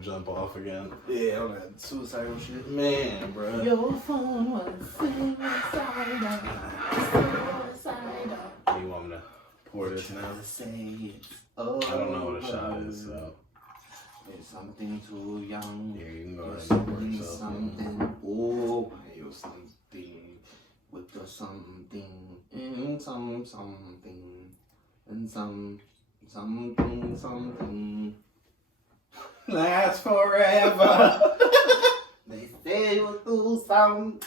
Jump off again. Yeah, all that suicidal shit. Man, bro. Your phone was suicidal. You want me to pour this now? Say it's I don't know what a shot is, so. It's something too young. Yeah, you can go ahead and pour yourself. Something. Oh, you're something. With the something. And something. And something. Last forever. They say we'll do something,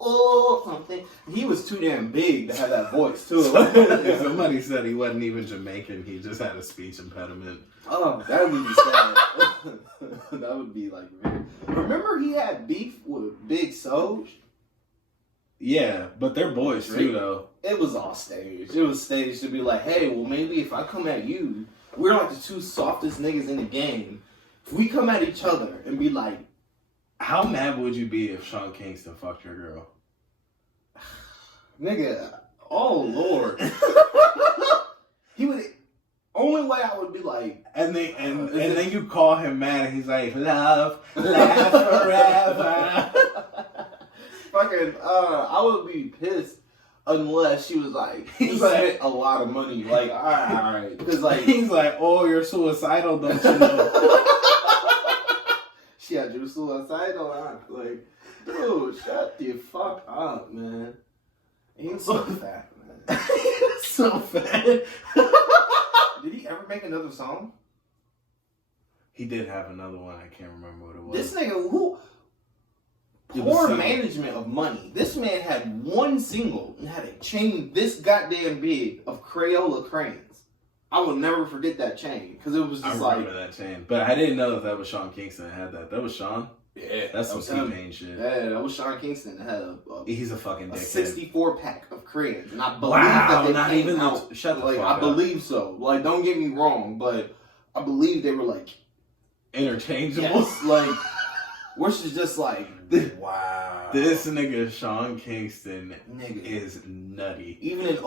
oh, something. He was too damn big to have that voice, too. Somebody said he wasn't even Jamaican. He just had a speech impediment. Oh, that would be sad. That would be like, remember he had beef with Big Soj? Yeah, but they're boys too, though. It was all staged. It was staged to be like, hey, well, maybe if I come at you, we're like the two softest niggas in the game. If we come at each other and be like, how mad would you be if Sean Kingston fucked your girl? Nigga, oh Lord. He would, only way I would be like, and then you call him mad and he's like, love lasts forever. Fucking, I would be pissed unless she was like, he spent a lot of money. Like, all right. Because, like, he's like, oh, you're suicidal, don't you know? She had you suicidal, huh? Like, dude, shut the fuck up, man. He's so fat, man. He's so fat. Did he ever make another song? He did have another one. I can't remember what it was. This nigga, who? Poor management of money. This man had one single and had a chain this goddamn big of Crayola crayons. I will never forget that chain because it was just I remember that chain, but I didn't know that was Sean Kingston that had that. That was Sean. Yeah, that's some T-Pain shit. Yeah, that was Sean Kingston that had he's a fucking dickhead. 64 pack of crayons, and I believe that they not even out. Shut the like, fuck I up. believe so. Like, don't get me wrong, but I believe they were like interchangeable. Yes, like, which is just like, wow. This nigga Sean Kingston is nutty. Even in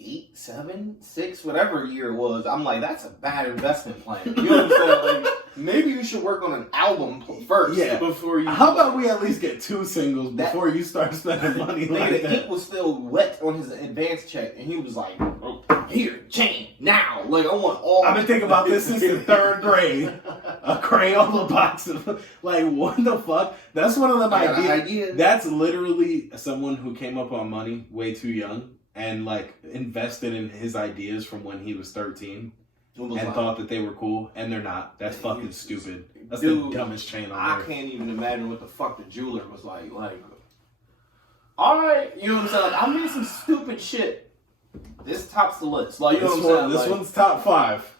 8, 7, 6, whatever year it was, I'm like, that's a bad investment plan. You know what I'm saying? Like, maybe you should work on an album first before you. How about we at least get 2 singles before you start spending money like that? The ink was still wet on his advance check, and he was like, oh, here, chain, now. Like, I want all. I've been thinking about this since the 3rd grade. A Crayola box of, like, what the fuck? That's one of them ideas. That's literally someone who came up on money way too young and, like, invested in his ideas from when he was 13 and thought that they were cool, and they're not. That's fucking stupid. That's the dumbest chain on earth. I can't even imagine what the fuck the jeweler was like. Like, all right, you know what I'm saying? Like, I made some stupid shit. This tops the list. Like, you know what I'm saying? This one's top 5.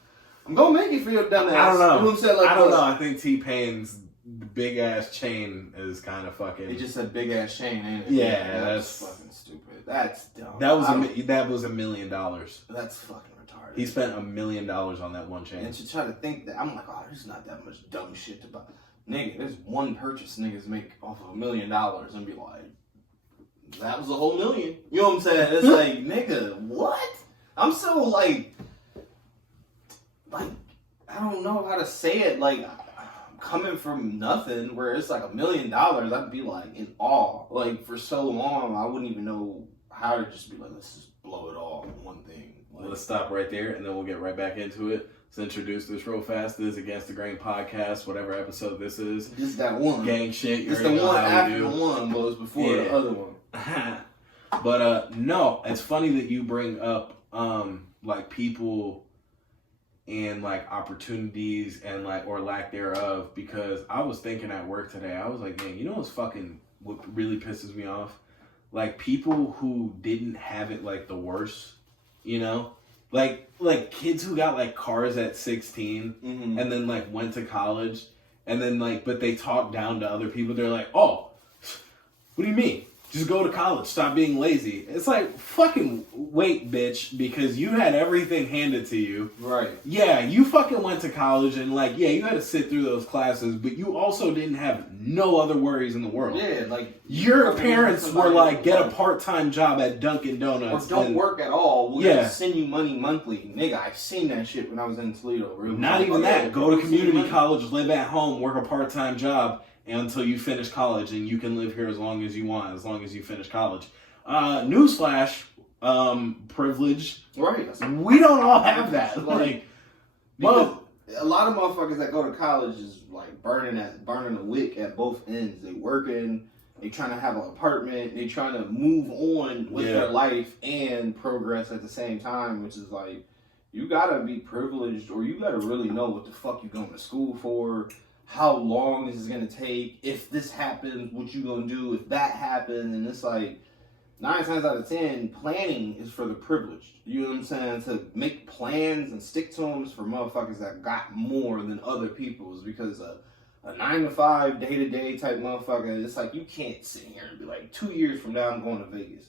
I'm gonna make it for your dumb ass. I don't know. You know what I'm saying? Like, I don't know. I think T-Pain's big ass chain is kind of fucking. It just said big ass chain, ain't it? Yeah, that's fucking stupid. That's dumb. That was $1 million. That's fucking retarded. He spent $1 million on that one chain. And to try to think that, I'm like, oh, there's not that much dumb shit to buy. Nigga, there's one purchase niggas make off of $1 million and be like, that was a whole million. You know what I'm saying? It's like, nigga, what? I'm so like, I don't know how to say it. Like, I'm coming from nothing where it's like $1 million, I'd be like in awe. Like, for so long, I wouldn't even know how to just be like, let's just blow it all in one thing. Like, let's stop right there and then we'll get right back into it. Let's introduce this real fast. This is Against the Grain podcast, whatever episode this is. This is that one. Gang shit. It's the one after the one was before the other one. But no, it's funny that you bring up like people and like opportunities and like or lack thereof, because I was thinking at work today, I was like, man, you know what really pisses me off? Like people who didn't have it like the worst, you know? Like kids who got like cars at 16 and then like went to college and then like, but they talk down to other people. They're like, oh, what do you mean? Just go to college. Stop being lazy. It's like, fucking wait, bitch, because you had everything handed to you. Right. Yeah, you fucking went to college and, like, yeah, you had to sit through those classes, but you also didn't have no other worries in the world. Yeah, like... Your parents were like, get a part-time job at Dunkin' Donuts. Or don't work at all. We'll Yeah. send you money monthly. Nigga, I've seen that shit when I was in Toledo. Not even that. Go to community college, live at home, work a part-time job until you finish college, and you can live here as long as you want, as long as you finish college. Newsflash, privilege. Right. We don't all have that. Like, well, a lot of motherfuckers that go to college is like burning a wick at both ends. They working, they trying to have an apartment, they trying to move on with their life and progress at the same time, which is like, you gotta be privileged, or you gotta really know what the fuck you going to school for. How long this is gonna take? If this happens, what you gonna do if that happens? And it's like 9 times out of 10, planning is for the privileged. You know what I'm saying? To make plans and stick to them is for motherfuckers that got more than other people's. Because a 9 to 5 day-to-day type motherfucker, it's like you can't sit here and be like, 2 years from now I'm going to Vegas.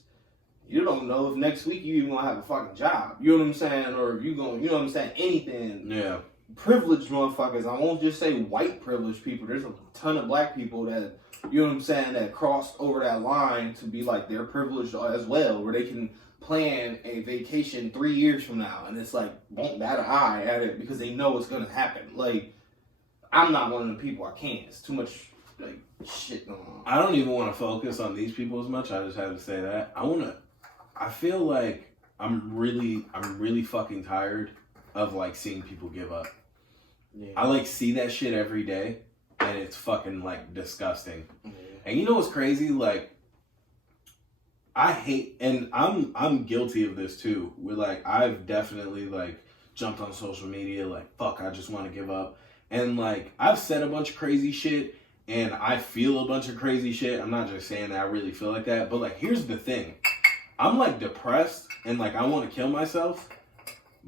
You don't know if next week you even gonna have a fucking job. You know what I'm saying? Or if you gonna, you know what I'm saying? Anything. yeah. Privileged motherfuckers, I won't just say white privileged people, there's a ton of black people that, you know what I'm saying, that crossed over that line to be like, they're privileged as well, where they can plan a vacation 3 years from now, and it's like, won't bat an eye at it because they know it's gonna happen. Like, I'm not one of the people, I can't. It's too much, like, shit going on. I don't even want to focus on these people as much. I just have to say that. I feel like I'm really fucking tired of, like, seeing people give up. Yeah. I, like, see that shit every day, and it's fucking, like, disgusting. Yeah. And you know what's crazy? Like, I hate, and I'm guilty of this too. We're like, I've definitely, like, jumped on social media, like, fuck, I just want to give up. And, like, I've said a bunch of crazy shit, and I feel a bunch of crazy shit. I'm not just saying that I really feel like that, but, like, here's the thing. I'm, like, depressed, and, like, I want to kill myself,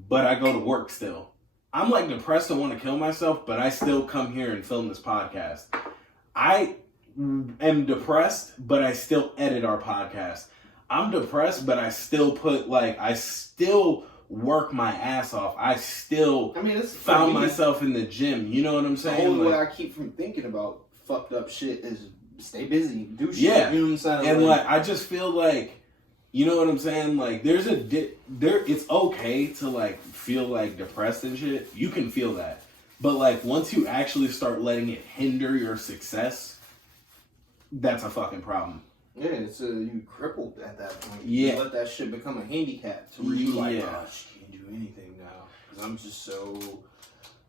but I go to work still. I'm, like, depressed and want to kill myself, but I still come here and film this podcast. I am depressed, but I still edit our podcast. I'm depressed, but I still I still work my ass off. I still found myself in the gym. You know what I'm saying? The only way I keep from thinking about fucked up shit is stay busy, do shit. Yeah. You know what I'm saying? And, like, I just feel like, you know what I'm saying? Like, it's okay to, like, feel, like, depressed and shit. You can feel that. But, like, once you actually start letting it hinder your success, that's a fucking problem. Yeah, it's you crippled at that point. Yeah. You let that shit become a handicap to where you like, Yeah. oh, she can't do anything now. Because I'm just so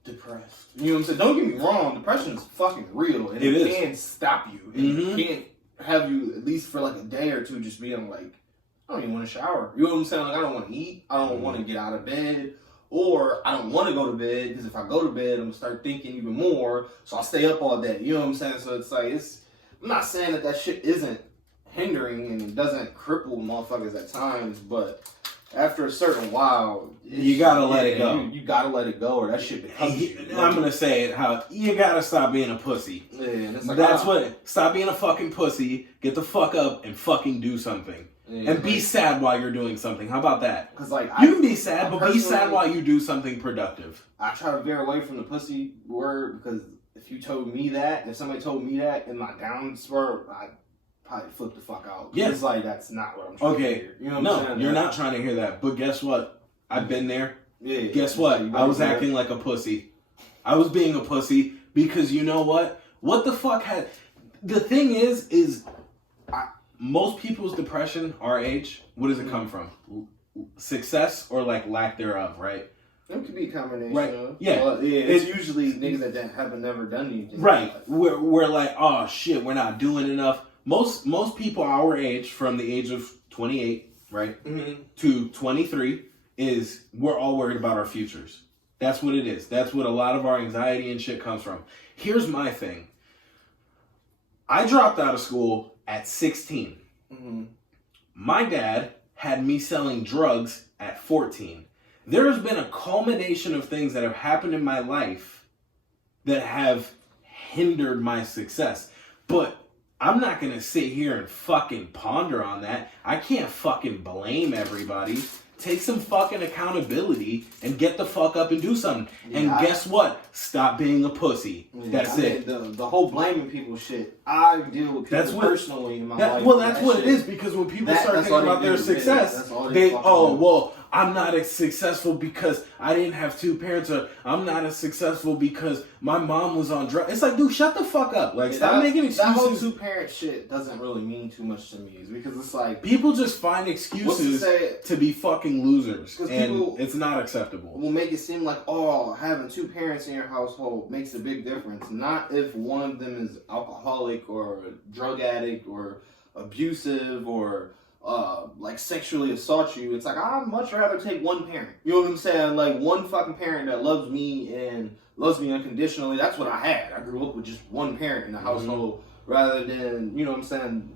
depressed. You know what I'm saying? Don't get me wrong, depression is fucking real. And it can stop you. And it can't have you, at least for like a day or two, just being like, I don't even want to shower. You know what I'm saying? Like, I don't want to eat. I don't want to get out of bed. Or I don't want to go to bed because if I go to bed, I'm going to start thinking even more. So I'll stay up all day. You know what I'm saying? So it's like, I'm not saying that shit isn't hindering and it doesn't cripple motherfuckers at times, but after a certain while, you got to let it go. You got to let it go or that shit becomes you. I'm going to say it how you got to stop being a pussy. Yeah, and it's like, stop being a fucking pussy, get the fuck up and fucking do something. Yeah, and be sad while you're doing something. How about that? Because you can be sad, but be sad while you do something productive. I try to veer away from the pussy word because if somebody told me that in my down spur, I'd probably flip the fuck out. Yeah. It's like, that's not what I'm trying to hear. You know what I'm saying? You're not trying to hear that. But guess what? I've been there. Yeah. Guess what? I was acting like a pussy. I was being a pussy because you know what? What the fuck had... The thing is most people's depression, our age, what does it come from? Success or, like, lack thereof, right? It could be a combination. Right. Of. Yeah. Well, it's usually niggas that haven't never done anything. Right. We're like, oh, shit, we're not doing enough. Most people our age, from the age of 28, right, to 23, we're all worried about our futures. That's what it is. That's what a lot of our anxiety and shit comes from. Here's my thing. I dropped out of school at 16. My dad had me selling drugs at 14. There has been a culmination of things that have happened in my life that have hindered my success. But I'm not gonna sit here and fucking ponder on that. I can't fucking blame everybody. Take some fucking accountability and get the fuck up and do something. And guess what? Stop being a pussy. That's it. The whole blaming people shit. I deal with people personally in my life. Well, that's what it is, because when people start thinking about their success, I'm not as successful because I didn't have two parents, or I'm not as successful because my mom was on drugs. It's like, dude, shut the fuck up. Like, stop making excuses. That whole two-parent shit doesn't really mean too much to me. It's because it's like... people just find excuses to be fucking losers. And it's not acceptable. Will make it seem like, oh, having two parents in your household makes a big difference. Not if one of them is alcoholic or a drug addict or abusive or... like sexually assault you. It's like, I'd much rather take one parent. You know what I'm saying? Like, one fucking parent that loves me and loves me unconditionally. That's what I had. I grew up with just one parent in the household rather than, you know what I'm saying,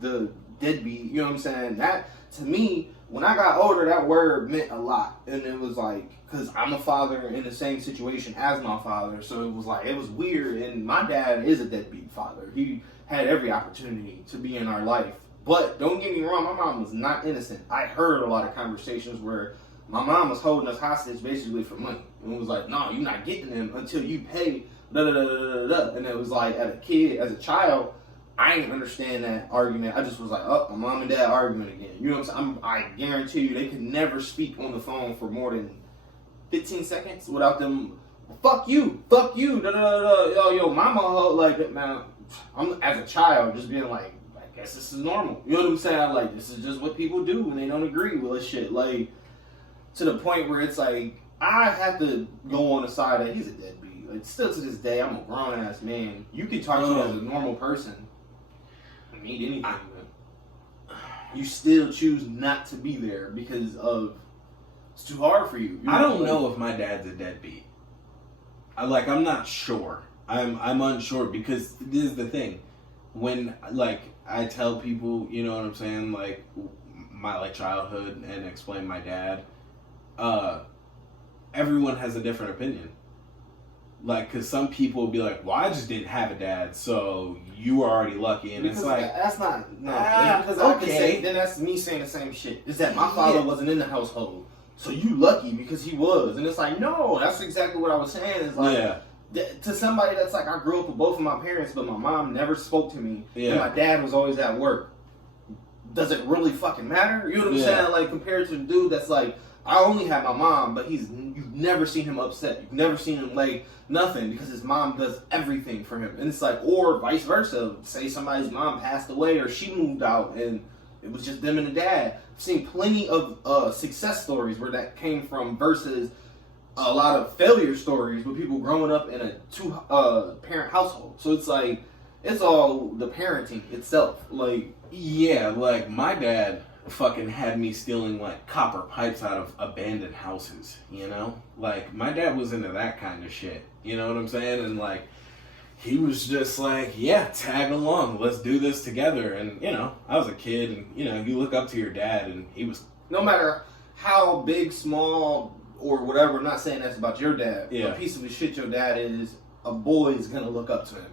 the deadbeat. You know what I'm saying? That, to me, when I got older, that word meant a lot. And it was like, because I'm a father in the same situation as my father. So it was like, it was weird. And my dad is a deadbeat father. He had every opportunity to be in our life. But don't get me wrong, my mom was not innocent. I heard a lot of conversations where my mom was holding us hostage basically for money. And it was like, no, you're not getting them until you pay, da-da-da-da-da-da. And it was like, as a child, I didn't understand that argument. I just was like, oh, my mom and dad arguing again. You know what I'm saying? I guarantee you they could never speak on the phone for more than 15 seconds without them, fuck you, da-da-da-da, yo, mama, like, man, I'm, as a child, just being like, I guess this is normal. You know what I'm saying? Like, this is just what people do when they don't agree with shit. Like, to the point where it's like, I have to go on the side that he's a deadbeat. Like, still to this day, I'm a grown ass man. You can talk to me as a normal person. I mean, anything, but you still choose not to be there because of it's too hard for you. I don't know if my dad's a deadbeat. I'm not sure. I'm unsure, because this is the thing. When, like, I tell people, you know what I'm saying, like, my, like, childhood and explain my dad, everyone has a different opinion. Like, because some people will be like, well, I just didn't have a dad, so you were already lucky. And because it's like, that's not, no. Because I can say, then that's me saying the same shit. Is that my father wasn't in the household, so you lucky because he was. And it's like, no, that's exactly what I was saying. Is like, to somebody that's like, I grew up with both of my parents, but my mom never spoke to me, and my dad was always at work. Does it really fucking matter? You know what I'm saying? Like, compared to the dude that's like, I only have my mom, but you've never seen him upset. You've never seen him like nothing because his mom does everything for him. And it's like, or vice versa. Say somebody's mom passed away or she moved out and it was just them and the dad. I've seen plenty of success stories where that came from versus a lot of failure stories with people growing up in a two-parent household. So it's like, it's all the parenting itself. Like, yeah, like my dad fucking had me stealing like copper pipes out of abandoned houses, you know? Like, my dad was into that kind of shit, you know what I'm saying? And like, he was just like, yeah, tag along, let's do this together. And, you know, I was a kid and, you know, you look up to your dad and he was... No matter how big, small, or whatever, I'm not saying that's about your dad. A piece of the shit your dad is, a boy is gonna look up to him.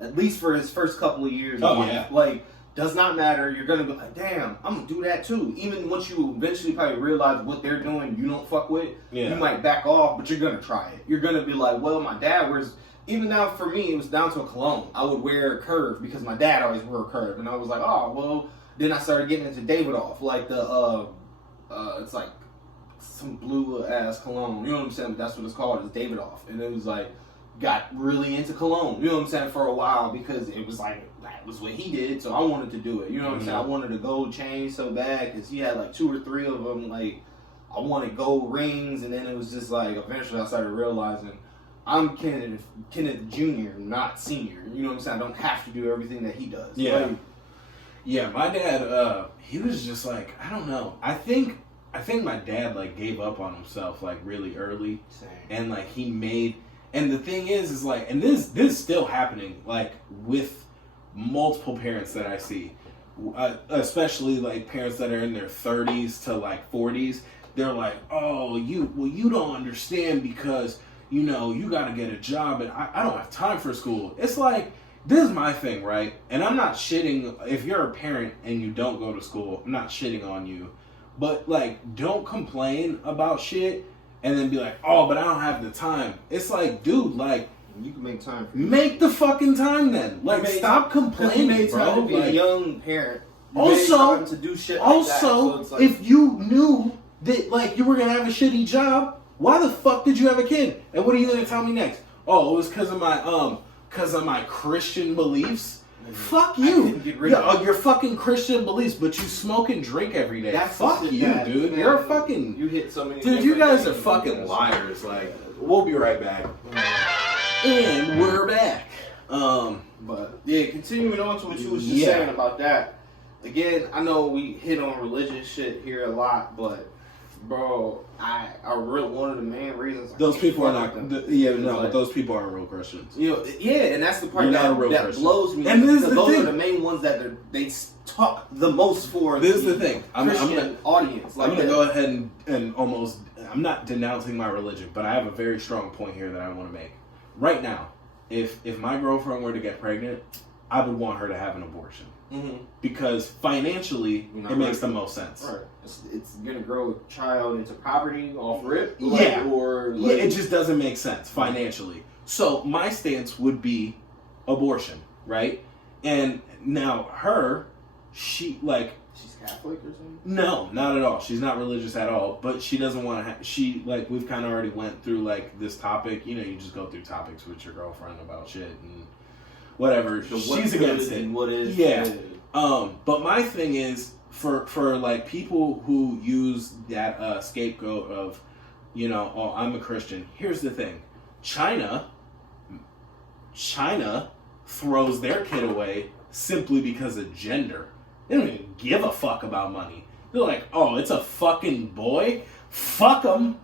At least for his first couple of years of life. Yeah. Like, does not matter, you're gonna be like, damn, I'm gonna do that too. Even once you eventually probably realize what they're doing you don't fuck with, you might back off, but you're gonna try it. You're gonna be like, well, my dad wears, even now for me, it was down to a cologne. I would wear a Curve because my dad always wore a Curve. And I was like, oh, well, then I started getting into Davidoff, like the, it's like some blue ass cologne. You know what I'm saying? That's what it's called, it's Davidoff. And it was like, got really into cologne, you know what I'm saying, for a while because it was like, that was what he did, so I wanted to do it, you know what I'm saying? I wanted a gold chain so bad because he had like 2 or 3 of them, like, I wanted gold rings, and then it was just like, eventually I started realizing I'm Kenneth Jr., not Senior, you know what I'm saying? I don't have to do everything that he does. Yeah. Like, yeah, my dad, he was just like, I don't know, I think my dad like gave up on himself like really early. Same. And like he made, and the thing is like, and this is still happening like with multiple parents that I see, especially like parents that are in their 30s to like 40s. They're like, oh, you don't understand because, you know, you got to get a job and I don't have time for school. It's like, this is my thing, right? And I'm not shitting, if you're a parent and you don't go to school, I'm not shitting on you. But, like, don't complain about shit and then be like, oh, but I don't have the time. It's like, dude, like, you can make time. Make the fucking time then. Like, stop complaining, made time bro. to be like, a young parent. You also, made time to do shit like that. So it's like, if you knew that, like, you were gonna have a shitty job, why the fuck did you have a kid? And what are you gonna tell me next? Oh, it was because of my Christian beliefs. Fuck you. Your fucking Christian beliefs, but you smoke and drink every day. Fuck you, dude. You're a fucking. You hit so many. Dude, you guys are fucking liars. Like, we'll be right back. And we're back. But yeah, continuing on to what you was just saying about that. Again, I know we hit on religious shit here a lot, but bro, one of the main reasons those people are not. But those people aren't real Christians. You know, and that's the part that blows me. And this is the those thing. are the main ones that they talk the most for. This is the thing. Christian audience. I'm gonna go ahead and almost. I'm not denouncing my religion, but I have a very strong point here that I want to make. Right now, if my girlfriend were to get pregnant, I would want her to have an abortion. Mm-hmm. Because financially, it makes the most sense. Right. It's gonna grow a child into poverty off rip. It just doesn't make sense financially. So my stance would be abortion, right? And now she's Catholic or something? No, not at all. She's not religious at all. But she doesn't want to. We've kind of already went through like this topic. You know, you just go through topics with your girlfriend about shit and whatever. She's against it. What is? Yeah. But my thing is for like people who use that scapegoat of, you know, oh, I'm a Christian. Here's the thing, China throws their kid away simply because of gender. They don't even give a fuck about money. They're like, oh, it's a fucking boy? Fuck them.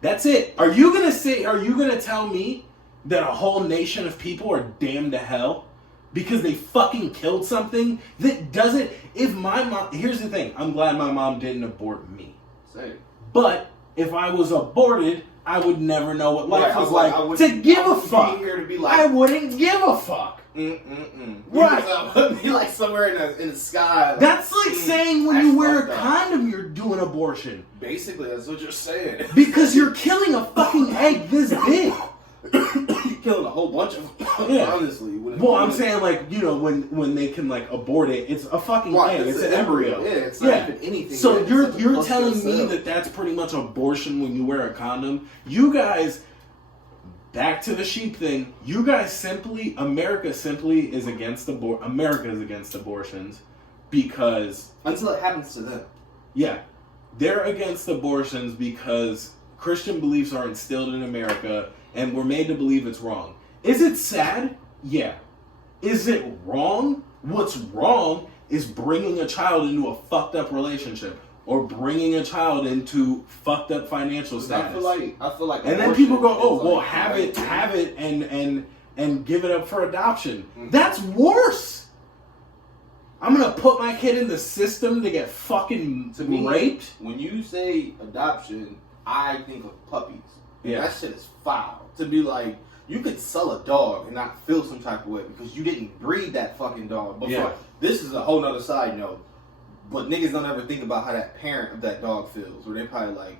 That's it. Are you gonna tell me that a whole nation of people are damned to hell because they fucking killed something that doesn't... If my mom... Here's the thing. I'm glad my mom didn't abort me. Same. But if I was aborted, I would never know what life was like to give a fuck. I wouldn't give a fuck. Right. Put me like somewhere in the sky. Like, that's like saying when you wear a condom, you're doing abortion. Basically, that's what you're saying. Because you're killing a fucking egg this big. You're killing a whole bunch of them, honestly. Well, I'm saying, like, you know, when they can, like, abort it, it's a fucking egg. It's an embryo. Yeah, it's not even anything. So you're telling me that that's pretty much abortion when you wear a condom? You guys... Back to the sheep thing. You guys America simply is against America is against abortions because... Until it happens to them. Yeah. They're against abortions because Christian beliefs are instilled in America and we're made to believe it's wrong. Is it sad? Yeah. Is it wrong? What's wrong is bringing a child into a fucked up relationship. Or bringing a child into fucked up financial status. I feel like, and then people go, "Oh, well, have it, and give it up for adoption." Mm-hmm. That's worse. I'm gonna put my kid in the system to get fucking raped. When you say adoption, I think of puppies. Yeah, that shit is foul. To be like, you could sell a dog and not feel some type of way because you didn't breed that fucking dog. But this is a whole nother side note. But niggas don't ever think about how that parent of that dog feels. Where they probably like,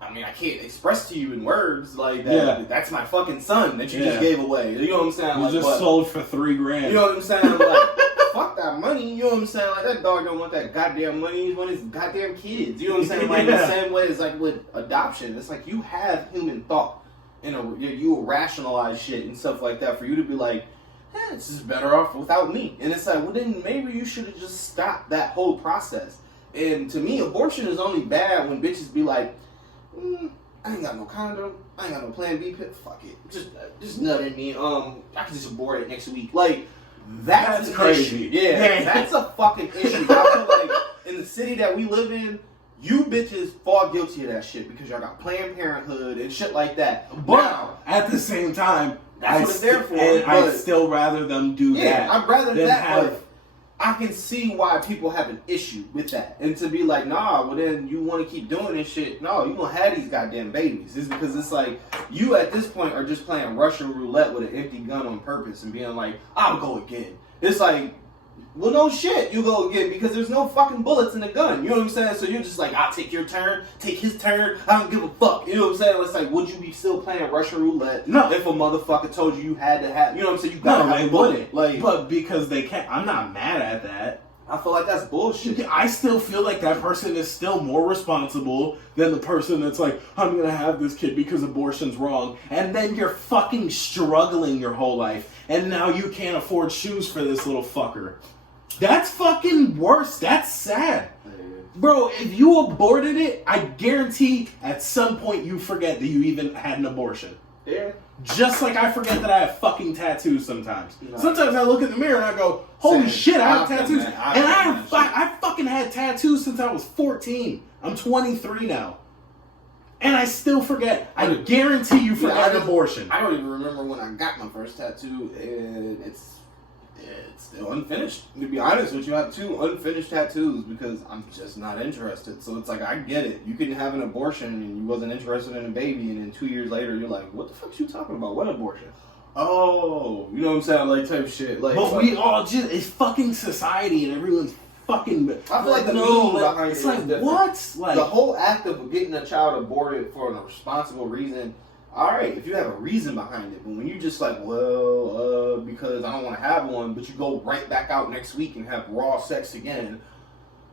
I mean, I can't express to you in words like that. Yeah. That's my fucking son that you just gave away. You know what I'm saying? You just sold for $3,000. You know what I'm saying? Like, fuck that money. You know what I'm saying? Like, that dog don't want that goddamn money. He wants his goddamn kids. You know what I'm saying? Like, the same way as like with adoption. It's like you have human thought. You rationalize shit and stuff like that for you to be like, this is better off without me. And it's like, well, then maybe you should have just stopped that whole process. And to me, abortion is only bad when bitches be like, I ain't got no condom, I ain't got no plan B pill, fuck it. Just nut in me. I can just abort it next week. Like, that's crazy. Yeah, that's a fucking issue. I feel like in the city that we live in, you bitches fall guilty of that shit because y'all got Planned Parenthood and shit like that. But now, at the same time, that's what it's there for. And I'd still rather them do that. I'd rather that. I can see why people have an issue with that. And to be like, nah, well then you want to keep doing this shit. No, you gonna have these goddamn babies. It's because it's like, you at this point are just playing Russian roulette with an empty gun on purpose and being like, I'll go again. It's like, well, no shit, you go again because there's no fucking bullets in the gun. You know what I'm saying? So you're just like, I'll take your turn, take his turn. I don't give a fuck. You know what I'm saying? It's like, would you be still playing Russian roulette? No. If a motherfucker told you had to have, you know what I'm saying? You gotta have a bullet. Like, but because they can't, I'm not mad at that. I feel like that's bullshit. I still feel like that person is still more responsible than the person that's like, I'm gonna have this kid because abortion's wrong. And then you're fucking struggling your whole life. And now you can't afford shoes for this little fucker. That's fucking worse. That's sad. Bro, if you aborted it, I guarantee at some point you forget that you even had an abortion. Yeah. Just like I forget that I have fucking tattoos sometimes. No. Sometimes I look in the mirror and I go, holy shit, I have tattoos. And I fucking had tattoos since I was 14. I'm 23 now. And I still forget. I guarantee you forgot an abortion. I don't even remember when I got my first tattoo, and it's still unfinished. To be honest with you, I have 2 unfinished tattoos because I'm just not interested. So it's like, I get it. You can have an abortion and you wasn't interested in a baby, and then 2 years later you're like, what the fuck you talking about? What abortion? Oh, you know what I'm saying? Like, type shit. Like, but we all just, it's fucking society and everyone's fucking. I feel like the meme behind it's it like, is different. what? Like, the whole act of getting a child aborted for a responsible reason. All right, if you have a reason behind it, but when you just like, well, because I don't want to have one, but you go right back out next week and have raw sex again,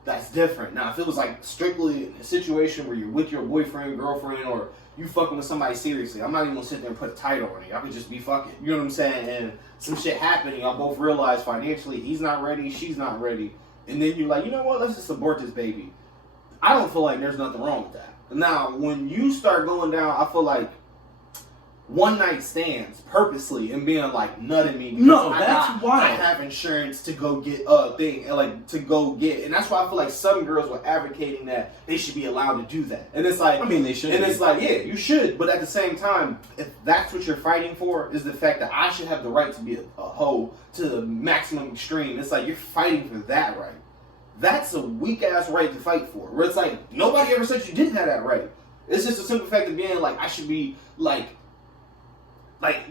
that's different. Now, if it was like strictly a situation where you're with your boyfriend, girlfriend, or you fucking with somebody seriously, I'm not even gonna sit there and put a title on it. I could just be fucking. You know what I'm saying? And some shit happening, y'all both realize financially he's not ready, she's not ready, and then you're like, you know what? Let's just abort this baby. I don't feel like there's nothing wrong with that. Now, when you start going down, I feel like one night stands purposely and being like nutting me. No, that's why I have insurance to go get a thing and like to go get, and that's why I feel like some girls were advocating that they should be allowed to do that. And it's like, I mean, they should. And it's like, yeah, you should, but at the same time, if that's what you're fighting for, is the fact that I should have the right to be a hoe to the maximum extreme. It's like you're fighting for that right. That's a weak ass right to fight for. Where it's like nobody ever said you didn't have that right. It's just a simple fact of being like, I should be like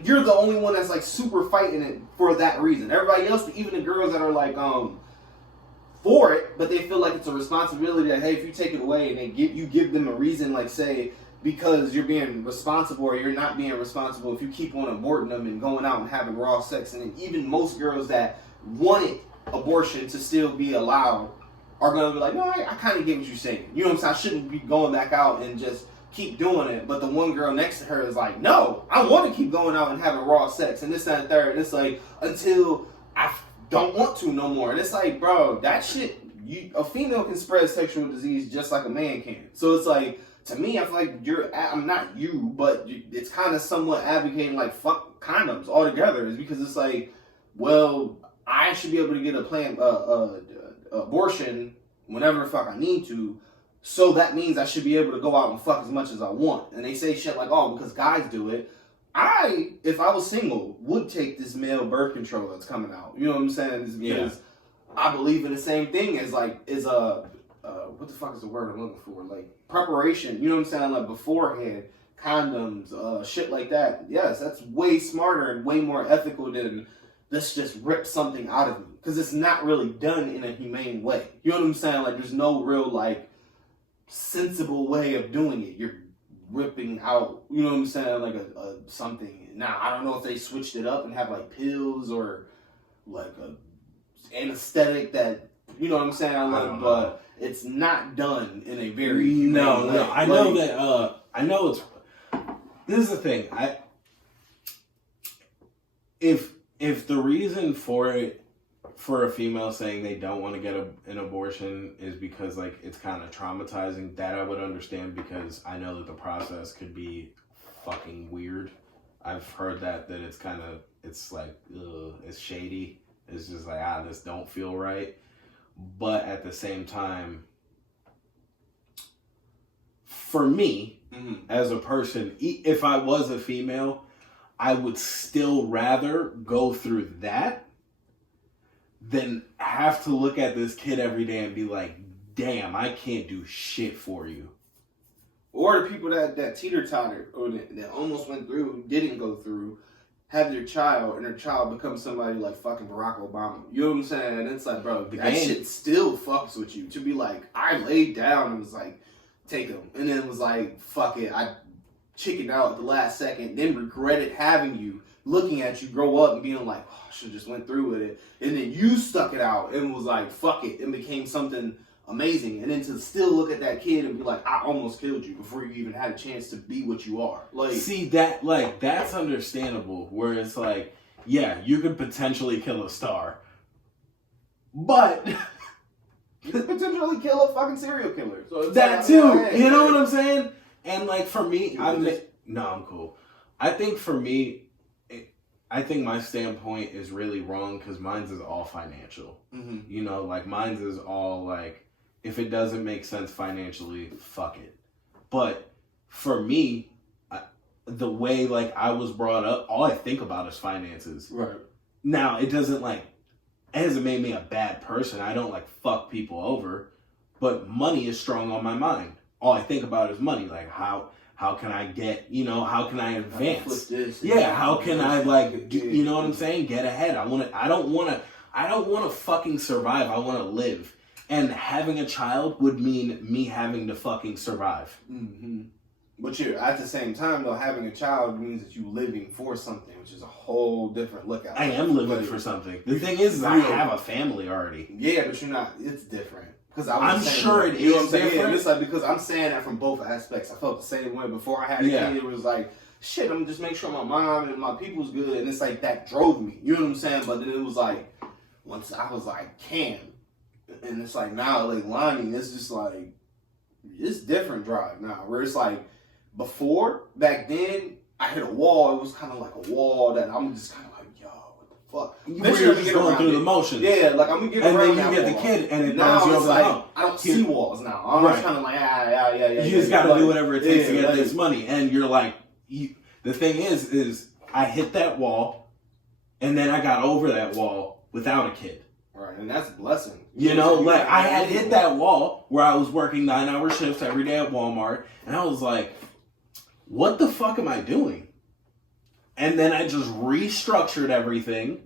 you're the only one that's like super fighting it for that reason. Everybody else, even the girls that are like for it, but they feel like it's a responsibility that, hey, if you take it away and you give them a reason, like say because you're being responsible or you're not being responsible, if you keep on aborting them and going out and having raw sex, and then even most girls that wanted abortion to still be allowed are gonna be like, no, I kind of get what you're saying. You know what I'm saying? I shouldn't be going back out and just keep doing it. But the one girl next to her is like, no, I want to keep going out and having raw sex and this, that, and third. It's like, until I don't want to no more. And it's like, bro, that shit, a female can spread sexual disease just like a man can. So it's like, to me, I feel like I'm not you, but it's kind of somewhat advocating like fuck condoms altogether. Is because it's like, well, I should be able to get a planned abortion whenever the fuck I need to. So that means I should be able to go out and fuck as much as I want. And they say shit like, oh, because guys do it. If I was single, would take this male birth control that's coming out. You know what I'm saying? It's because I believe in the same thing as like, what the fuck is the word I'm looking for? Like preparation. You know what I'm saying? Like beforehand, condoms, shit like that. Yes, that's way smarter and way more ethical than let's just rip something out of me. Because it's not really done in a humane way. You know what I'm saying? Like there's no real like sensible way of doing it. You're ripping out, you know what I'm saying, like a something. Now, I don't know if they switched it up and have like pills or like a anesthetic that, you know what I'm saying, but it's not done in a very humane way. No, I know that, I know it's, this is the thing, if the reason for it, for a female saying they don't want to get an abortion is because like it's kind of traumatizing, that I would understand, because I know that the process could be fucking weird. I've heard that it's kind of, it's like, it's shady. It's just like, this don't feel right. But at the same time, for me, as a person, if I was a female, I would still rather go through that than have to look at this kid every day and be like, damn, I can't do shit for you. Or the people that teeter-totter or that almost went through, didn't go through, have their child, and their child becomes somebody like fucking Barack Obama. You know what I'm saying? And it's like, bro, that shit still fucks with you. To be like, I laid down and was like, take him. And then was like, fuck it. I chickened out at the last second, then regretted having you, looking at you grow up and being like, oh, I should have just went through with it. And then you stuck it out and was like, fuck it, and became something amazing. And then to still look at that kid and be like, I almost killed you before you even had a chance to be what you are. Like, see that, like, that's understandable. Where it's like, yeah, you could potentially kill a star, but you could potentially kill a fucking serial killer. So it's that like, too, hey, you know what I'm saying? And like for me, I'm cool. I think for me, I think my standpoint is really wrong because mine's is all financial. Mm-hmm. You know, like mine's is all like, if it doesn't make sense financially, fuck it. But for me, the way like I was brought up, all I think about is finances. Right. Now, it hasn't made me a bad person. I don't like fuck people over, but money is strong on my mind. All I think about is money. Like how can I get, how can I advance? Yeah, how can I like, you know what I'm saying? Get ahead. I don't want to fucking survive. I want to live. And having a child would mean me having to fucking survive. Mm-hmm. But at the same time, though, having a child means that you're living for something, which is a whole different look at it. I am living for something. The thing is I have a family already. Yeah, but you're not. It's different. I'm sure it is different. It's like, because I'm saying that from both aspects. I felt the same way before I had a kid. It was like, shit, I'm gonna just make sure my mom and my people's good. And it's like, that drove me. You know what I'm saying? But then it was like, once I was like, Cam. And it's like, now, like, Lonnie, it's just like, it's different drive now. Where it's like, back then, I hit a wall. It was kind of like a wall that I'm just kind of like, yo, what the fuck? You're just going through the motions. Yeah, like, I'm going to get around that. And then you get the kid, and it now you it's like, I don't see walls now. I'm just kind of like, yeah. You just got to do whatever it takes to get this money. And you're like, the thing is I hit that wall, and then I got over that wall without a kid. Right, and that's a blessing. Like, I had hit that wall where I was working 9-hour shifts every day at Walmart, and I was like, what the fuck am I doing? And then I just restructured everything,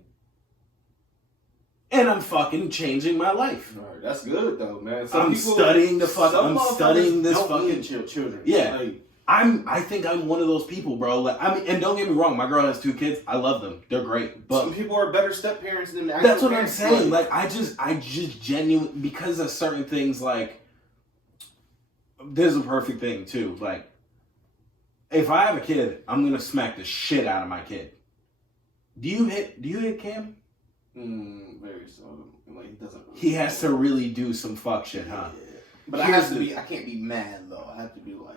and I'm fucking changing my life. Right, that's good, though, man. I'm studying this fucking children. Yeah. Like, I think I'm one of those people, bro. Like, and don't get me wrong, my girl has 2 kids. I love them. They're great. But some people are better step parents than the that's what I'm saying. Like, I just genuinely, because of certain things, like, there's a perfect thing too. Like, if I have a kid, I'm gonna smack the shit out of my kid. Do you hit Cam? Very seldom. Like, he doesn't. He has to really do some fuck shit, huh? Yeah. But I can't be mad though. I have to be like,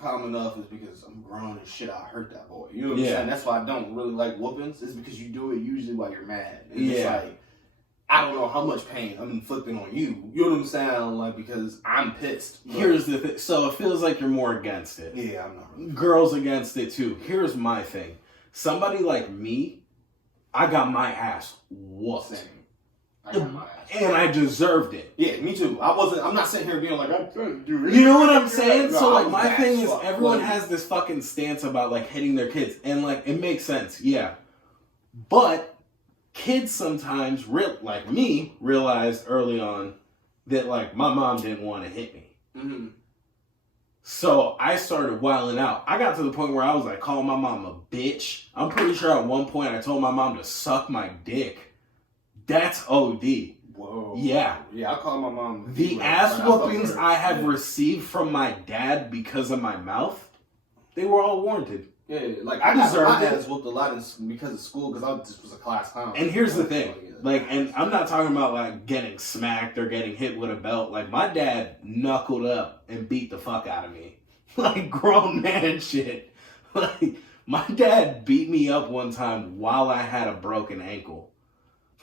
calm enough is because I'm grown and shit. I hurt that boy. You know what I'm saying? That's why I don't really like whoopings. It's because you do it usually while you're mad. And it's like, I don't know how much pain I'm inflicting on you. You know what I'm saying? Like, because I'm pissed. But here's the thing. So it feels like you're more against it. Yeah, I'm not. Really Girls against it too. Here's my thing. Somebody like me, I got my ass whooped. Same. I got my ass. And I deserved it. Yeah, me too. I'm not sitting here being like, I'm trying to do it. You know what I'm saying? No, so like, my thing is, everyone like, has this fucking stance about like hitting their kids, and like, it makes sense, yeah. But kids sometimes, like me, realized early on that like my mom didn't want to hit me. Mm-hmm. So I started wilding out. I got to the point where I was like calling my mom a bitch. I'm pretty sure at one point I told my mom to suck my dick. That's OD. Whoa. Yeah. Yeah, I call my mom. The ass whoopings I have received from my dad because of my mouth, they were all warranted. Yeah, like I deserved my ass whooped a lot because of school because I just was a class clown. And here's the thing, like, and I'm not talking about like getting smacked or getting hit with a belt. Like, my dad knuckled up and beat the fuck out of me, like grown man shit. Like, my dad beat me up one time while I had a broken ankle.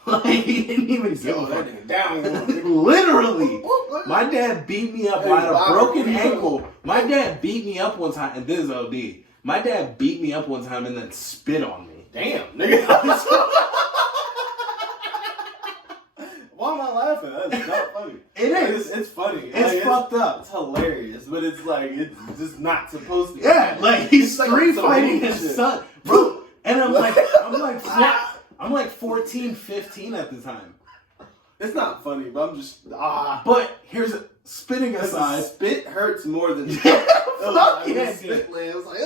Like, he didn't even give a fuck. Down. Literally, my dad beat me up while I had a broken ankle. My dad beat me up one time, and this is OD. My dad beat me up one time and then spit on me. Damn, nigga. not funny. It is. It's funny. It's fucked up. It's hilarious, but it's like it's just not supposed to. Yeah, like he's like street some fighting bullshit. his son, bro. And I'm like 14, 15 at the time. It's not funny, but I'm just But here's spitting aside. Spit hurts more than Fuck yeah, spit land. It was like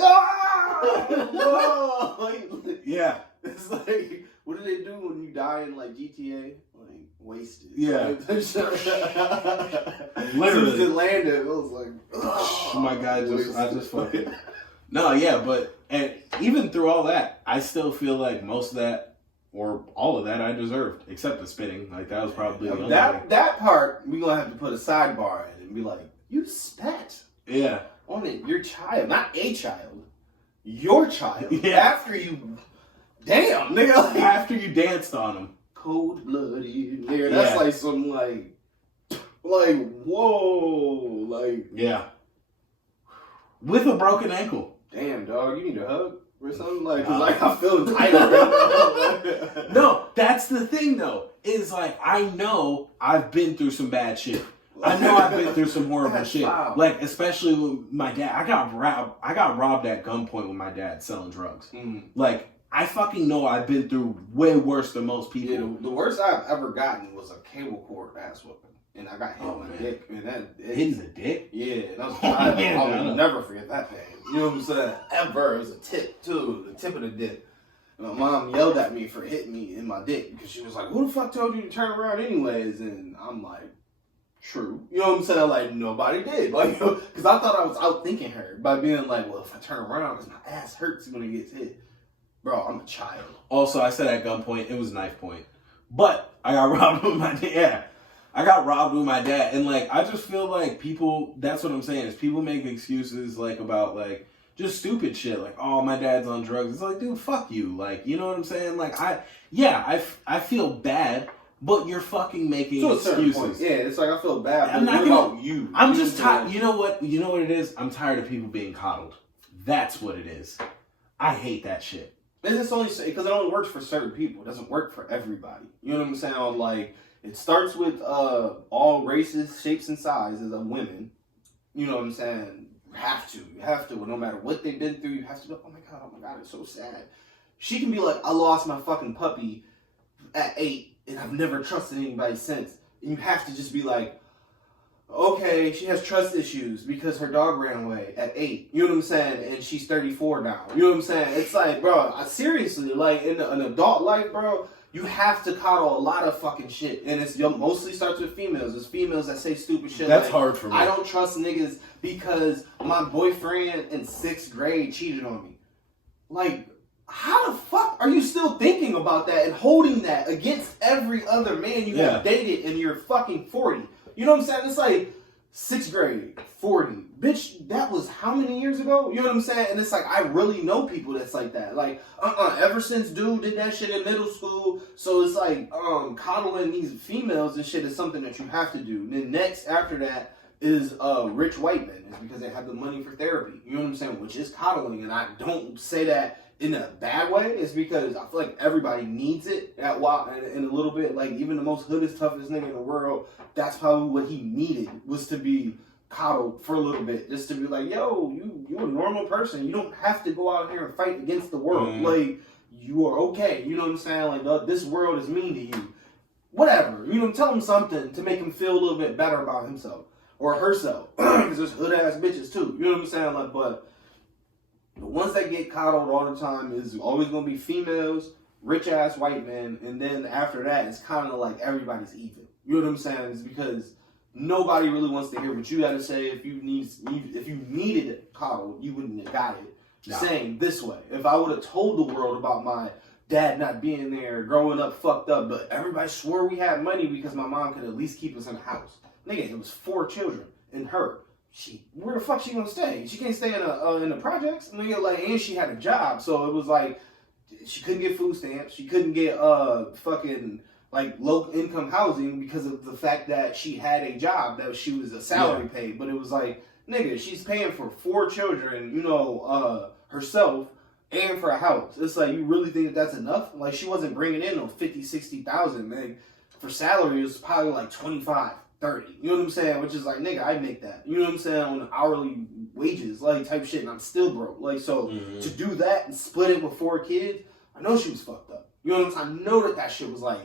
no. Yeah. It's like, what do they do when you die in like GTA? Like wasted. Yeah. Like, as soon as Literally. it landed, it was like, Oh my God, I just fucking. No, yeah, but and even through all that, I still feel like most of that or all of that I deserved, except the spitting. Like that was probably the only thing. that part we gonna have to put a sidebar in and be like, you spat Yeah. on it, your child, not a child, your child. Yeah. After you, damn nigga, like, After you danced on him. cold blooded nigga. That's Yeah. like some like whoa, like Yeah. With a broken ankle. damn dog, you need a hug or something like, cause like I feel entitled right now. No, that's the thing though. Is like I know I've been through some bad shit. I know I've been through some horrible That's shit. wild. Like especially with my dad. I got robbed at gunpoint with my dad selling drugs. Like I fucking know I've been through way worse than most people. Yeah, the worst I've ever gotten was a cable cord ass whooping. And I got hit in the dick. Man, Hit in the dick? Yeah, that was Man, I will never forget that pain. You know what I'm saying? Ever. It was a tip, too. The tip of the dick. And my mom yelled at me for hitting me in my dick because she was like, who the fuck told you to turn around anyways? And I'm like, true. You know what I'm saying? Like, nobody did. Like, because I thought I was outthinking her by being like, well, if I turn around, because my ass hurts when it gets hit. Bro, I'm a child. Also, I said at gunpoint, it was knife point. But I got robbed with my dad. Yeah. I got robbed with my dad. And like, I just feel like people, that's what I'm saying, is people make excuses like about like, just stupid shit. Like, oh, my dad's on drugs. It's like, dude, fuck you. Like, you know what I'm saying? Like, I feel bad, but you're fucking making excuses. Yeah, it's like I feel bad, but I'm not what about you? I'm just tired. You know what it is? I'm tired of people being coddled. That's what it is. I hate that shit. It's just only because it only works for certain people. It doesn't work for everybody. You know what I'm saying? Like, it starts with all races, shapes, and sizes of women. You know what I'm saying? You have to. No matter what they've been through, you have to be like, oh my God, it's so sad. She can be like, I lost my fucking puppy at 8, and I've never trusted anybody since. And you have to just be like, okay, she has trust issues because her dog ran away at 8. You know what I'm saying? And she's 34 now. You know what I'm saying? It's like, bro, seriously, like in an adult life, bro, you have to coddle a lot of fucking shit. And it mostly starts with females. It's females that say stupid shit. That's like, hard for me. I don't trust niggas because my boyfriend in 6th grade cheated on me. Like, how the fuck are you still thinking about that and holding that against every other man you have dated and you're fucking 40? You know what I'm saying? It's like 6th grade, 40. Bitch, that was how many years ago? You know what I'm saying? And it's like, I really know people that's like that. Like, ever since dude did that shit in middle school. So it's like, coddling these females and shit is something that you have to do. And then next after that is rich white men. It's because they have the money for therapy. You know what I'm saying? Which is coddling. And I don't say that in a bad way. It's because I feel like everybody needs it at while in a little bit. Like, even the most hoodest, toughest nigga in the world, that's probably what he needed, was to be coddled for a little bit, just to be like, yo, you a normal person. You don't have to go out here and fight against the world. Like, you are okay. You know what I'm saying? Like, this world is mean to you. Whatever. You know, tell him something to make him feel a little bit better about himself or herself. Because there's hood ass bitches too. You know what I'm saying? Like, but the ones that get coddled all the time is always going to be females, rich ass white men, and then after that, it's kind of like everybody's even. You know what I'm saying? It's because nobody really wants to hear what you got to say. If you needed it coddled, you wouldn't have got it. No. Saying this way, if I would have told the world about my dad not being there, growing up fucked up, but everybody swore we had money because my mom could at least keep us in the house. Nigga, it was 4 children and her. Where the fuck she gonna stay? She can't stay in the projects. Nigga, like, and she had a job, so it was like she couldn't get food stamps. She couldn't get fucking like low income housing because of the fact that she had a job that she was a salary paid. But it was like, nigga, she's paying for 4 children, you know, herself and for a house. It's like, you really think that that's enough? Like, she wasn't bringing in no 50, 60,000, man. For salary, it was probably like 25. 30. You know what I'm saying? Which is like, nigga, I make that. You know what I'm saying? On hourly wages, like type shit, and I'm still broke. Like, so to do that and split it with 4 kids, I know she was fucked up. You know what I'm saying? I know that shit was like,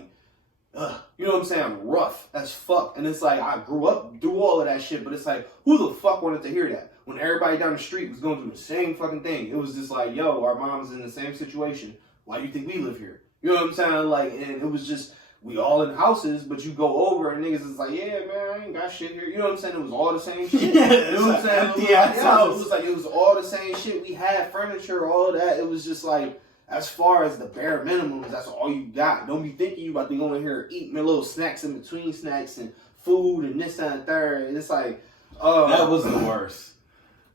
you know what I'm saying? Rough as fuck. And it's like, I grew up through all of that shit, but it's like, who the fuck wanted to hear that? When everybody down the street was going through the same fucking thing. It was just like, yo, our mom's in the same situation. Why do you think we live here? You know what I'm saying? Like, and it was just, we all in houses, but you go over and niggas is like, yeah, man, I ain't got shit here. You know what I'm saying? It was all the same shit. Yeah, you know what I'm saying? It was like, it was all the same shit. We had furniture, all that. It was just like, as far as the bare minimum, that's all you got. Don't be thinking you about to go in here and eat my little snacks in between snacks and food and this and third. And it's like, that was the worst.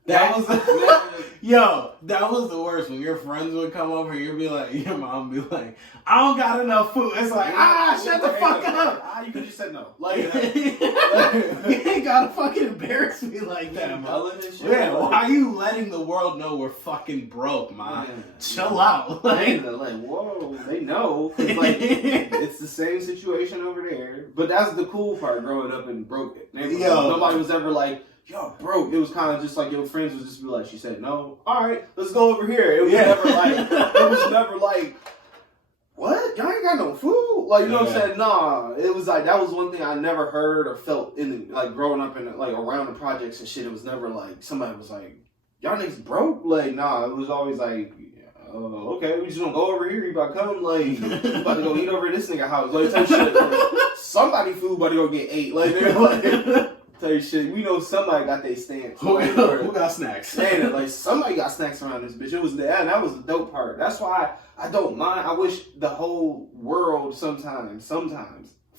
That was that was the worst. When your friends would come over, you'd be like, your mom would be like, I don't got enough food. It's like, shut the fuck up. You could just said no. Like, you ain't gotta fucking embarrass me like that, man. Yeah, why are you letting the world know we're fucking broke, man? Chill out. Like, whoa, they know. Like, it's the same situation over there. But that's the cool part growing up in broke neighborhood. Nobody was ever like, yo, broke. It was kind of just like your friends would just be like, she said no. All right, let's go over here. It was never like, what? Y'all ain't got no food? Like, you know what I'm saying? Nah. It was like, that was one thing I never heard or felt in, like, growing up in, like, around the projects and shit. It was never like, somebody was like, y'all niggas broke? Like, nah. It was always like, okay, we just gonna go over here. You about to come? Like, you about to go eat over at this nigga house. Like, type shit. Like, somebody food about to go get ate. Like, they're like... Tell you shit, we know somebody got their stamps. Who got snacks? Man, like somebody got snacks around this bitch. It was that was the dope part. That's why I don't mind. I wish the whole world sometimes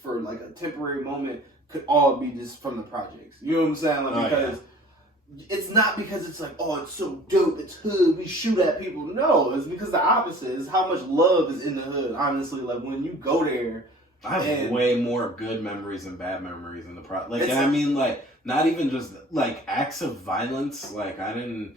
for like a temporary moment could all be just from the projects. You know what I'm saying? Like, because it's not because it's like, oh, it's so dope, it's hood, we shoot at people. No, it's because the opposite is how much love is in the hood. Honestly, like when you go there. I have way more good memories than bad memories in the like, and I mean, like, not even just like acts of violence. Like, I didn't.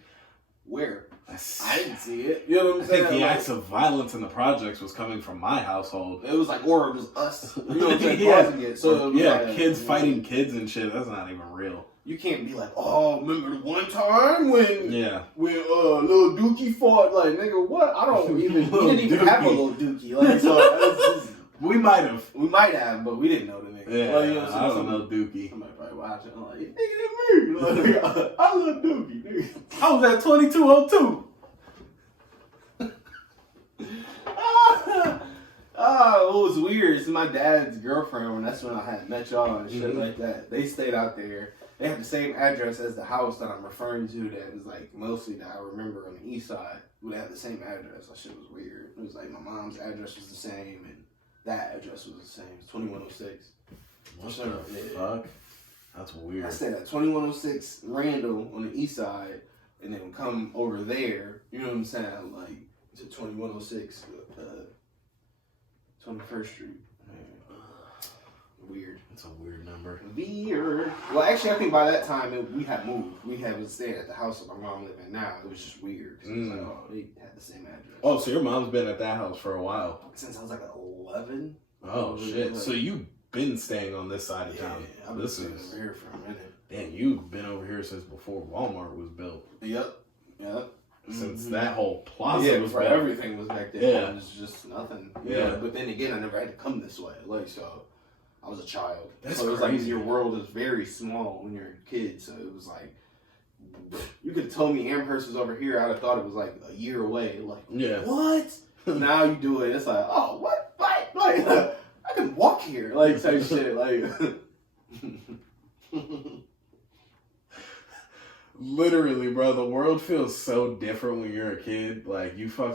Where? I didn't see it. You know what I'm saying? I think the acts of violence in the projects was coming from my household. It was like, or it was us. You know what I'm saying? Yeah. So like, kids fighting kids and shit. That's not even real. You can't be like, oh, remember the one time when little Dookie fought? Like, nigga, what? I don't even. We didn't even have a little Dookie. Like, so. We might have, but we didn't know the nigga. Yeah, like, you know, I don't know Dookie. Somebody probably watching. I'm like, nigga, that's me. Like, I love Dookie, nigga. I was at 2202. It was weird. It's my dad's girlfriend. That's when I had met y'all and shit like that. They stayed out there. They have the same address as the house that I'm referring to. That is like mostly that I remember on the east side. They have the same address. That shit was weird. It was like my mom's address was the same and that address was the same. It's 2106. What the fuck? That's weird. I stayed at 2106 Randall on the east side, and then come over there. You know what I'm saying? Like to 2106, 21st Street. Weird. It's a weird number. Weird. Well, actually, I think by that time we had moved. We had stayed at the house that my mom lived in now. It was just weird. It was like, oh, they had the same address. Oh, so your mom's been at that house for a while? Since I was like 11. Oh shit! Like, so you've been staying on this side of town? Yeah, I've been staying over here for a minute. Damn, you've been over here since before Walmart was built. Yep. Since that whole plaza was before built. Everything was back then. Yeah. It was just nothing. Yeah. But then again, I never had to come this way. Like, so I was a child. That's so it was crazy. like your world is very small when you're a kid. So it was like, you could have told me Amherst was over here. I'd have thought it was like a year away. Like, what? Now you do it. It's like, oh, what? Like, I can walk here. Like, type shit. Like, literally, bro, the world feels so different when you're a kid. Like, you just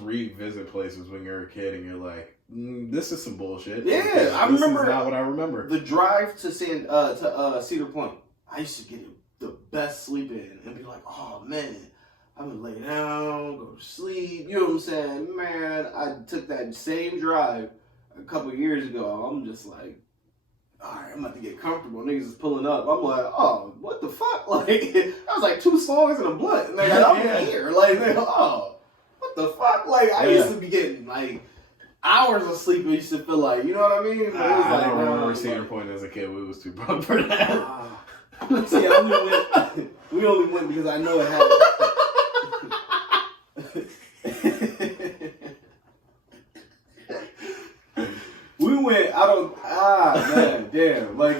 revisit places when you're a kid and you're like, this is some bullshit. Yeah, I remember. This is not what I remember. The drive to Cedar Point. I used to get the best sleep in and be like, oh man, I'm gonna lay down, go to sleep. You know what I'm saying? Man, I took that same drive a couple years ago. I'm just like, all right, I'm about to get comfortable. Niggas is pulling up. I'm like, oh, what the fuck? Like, I was like 2 songs and a blunt. And I'm here. Like, oh, what the fuck? Like, I used to be getting, like, hours of sleep it used to feel like. You know what I mean? But it was I don't remember like, Cedar Point as a kid. We was too broke for that. See, we only went because I know it had. We went. I don't. Man, damn. Like,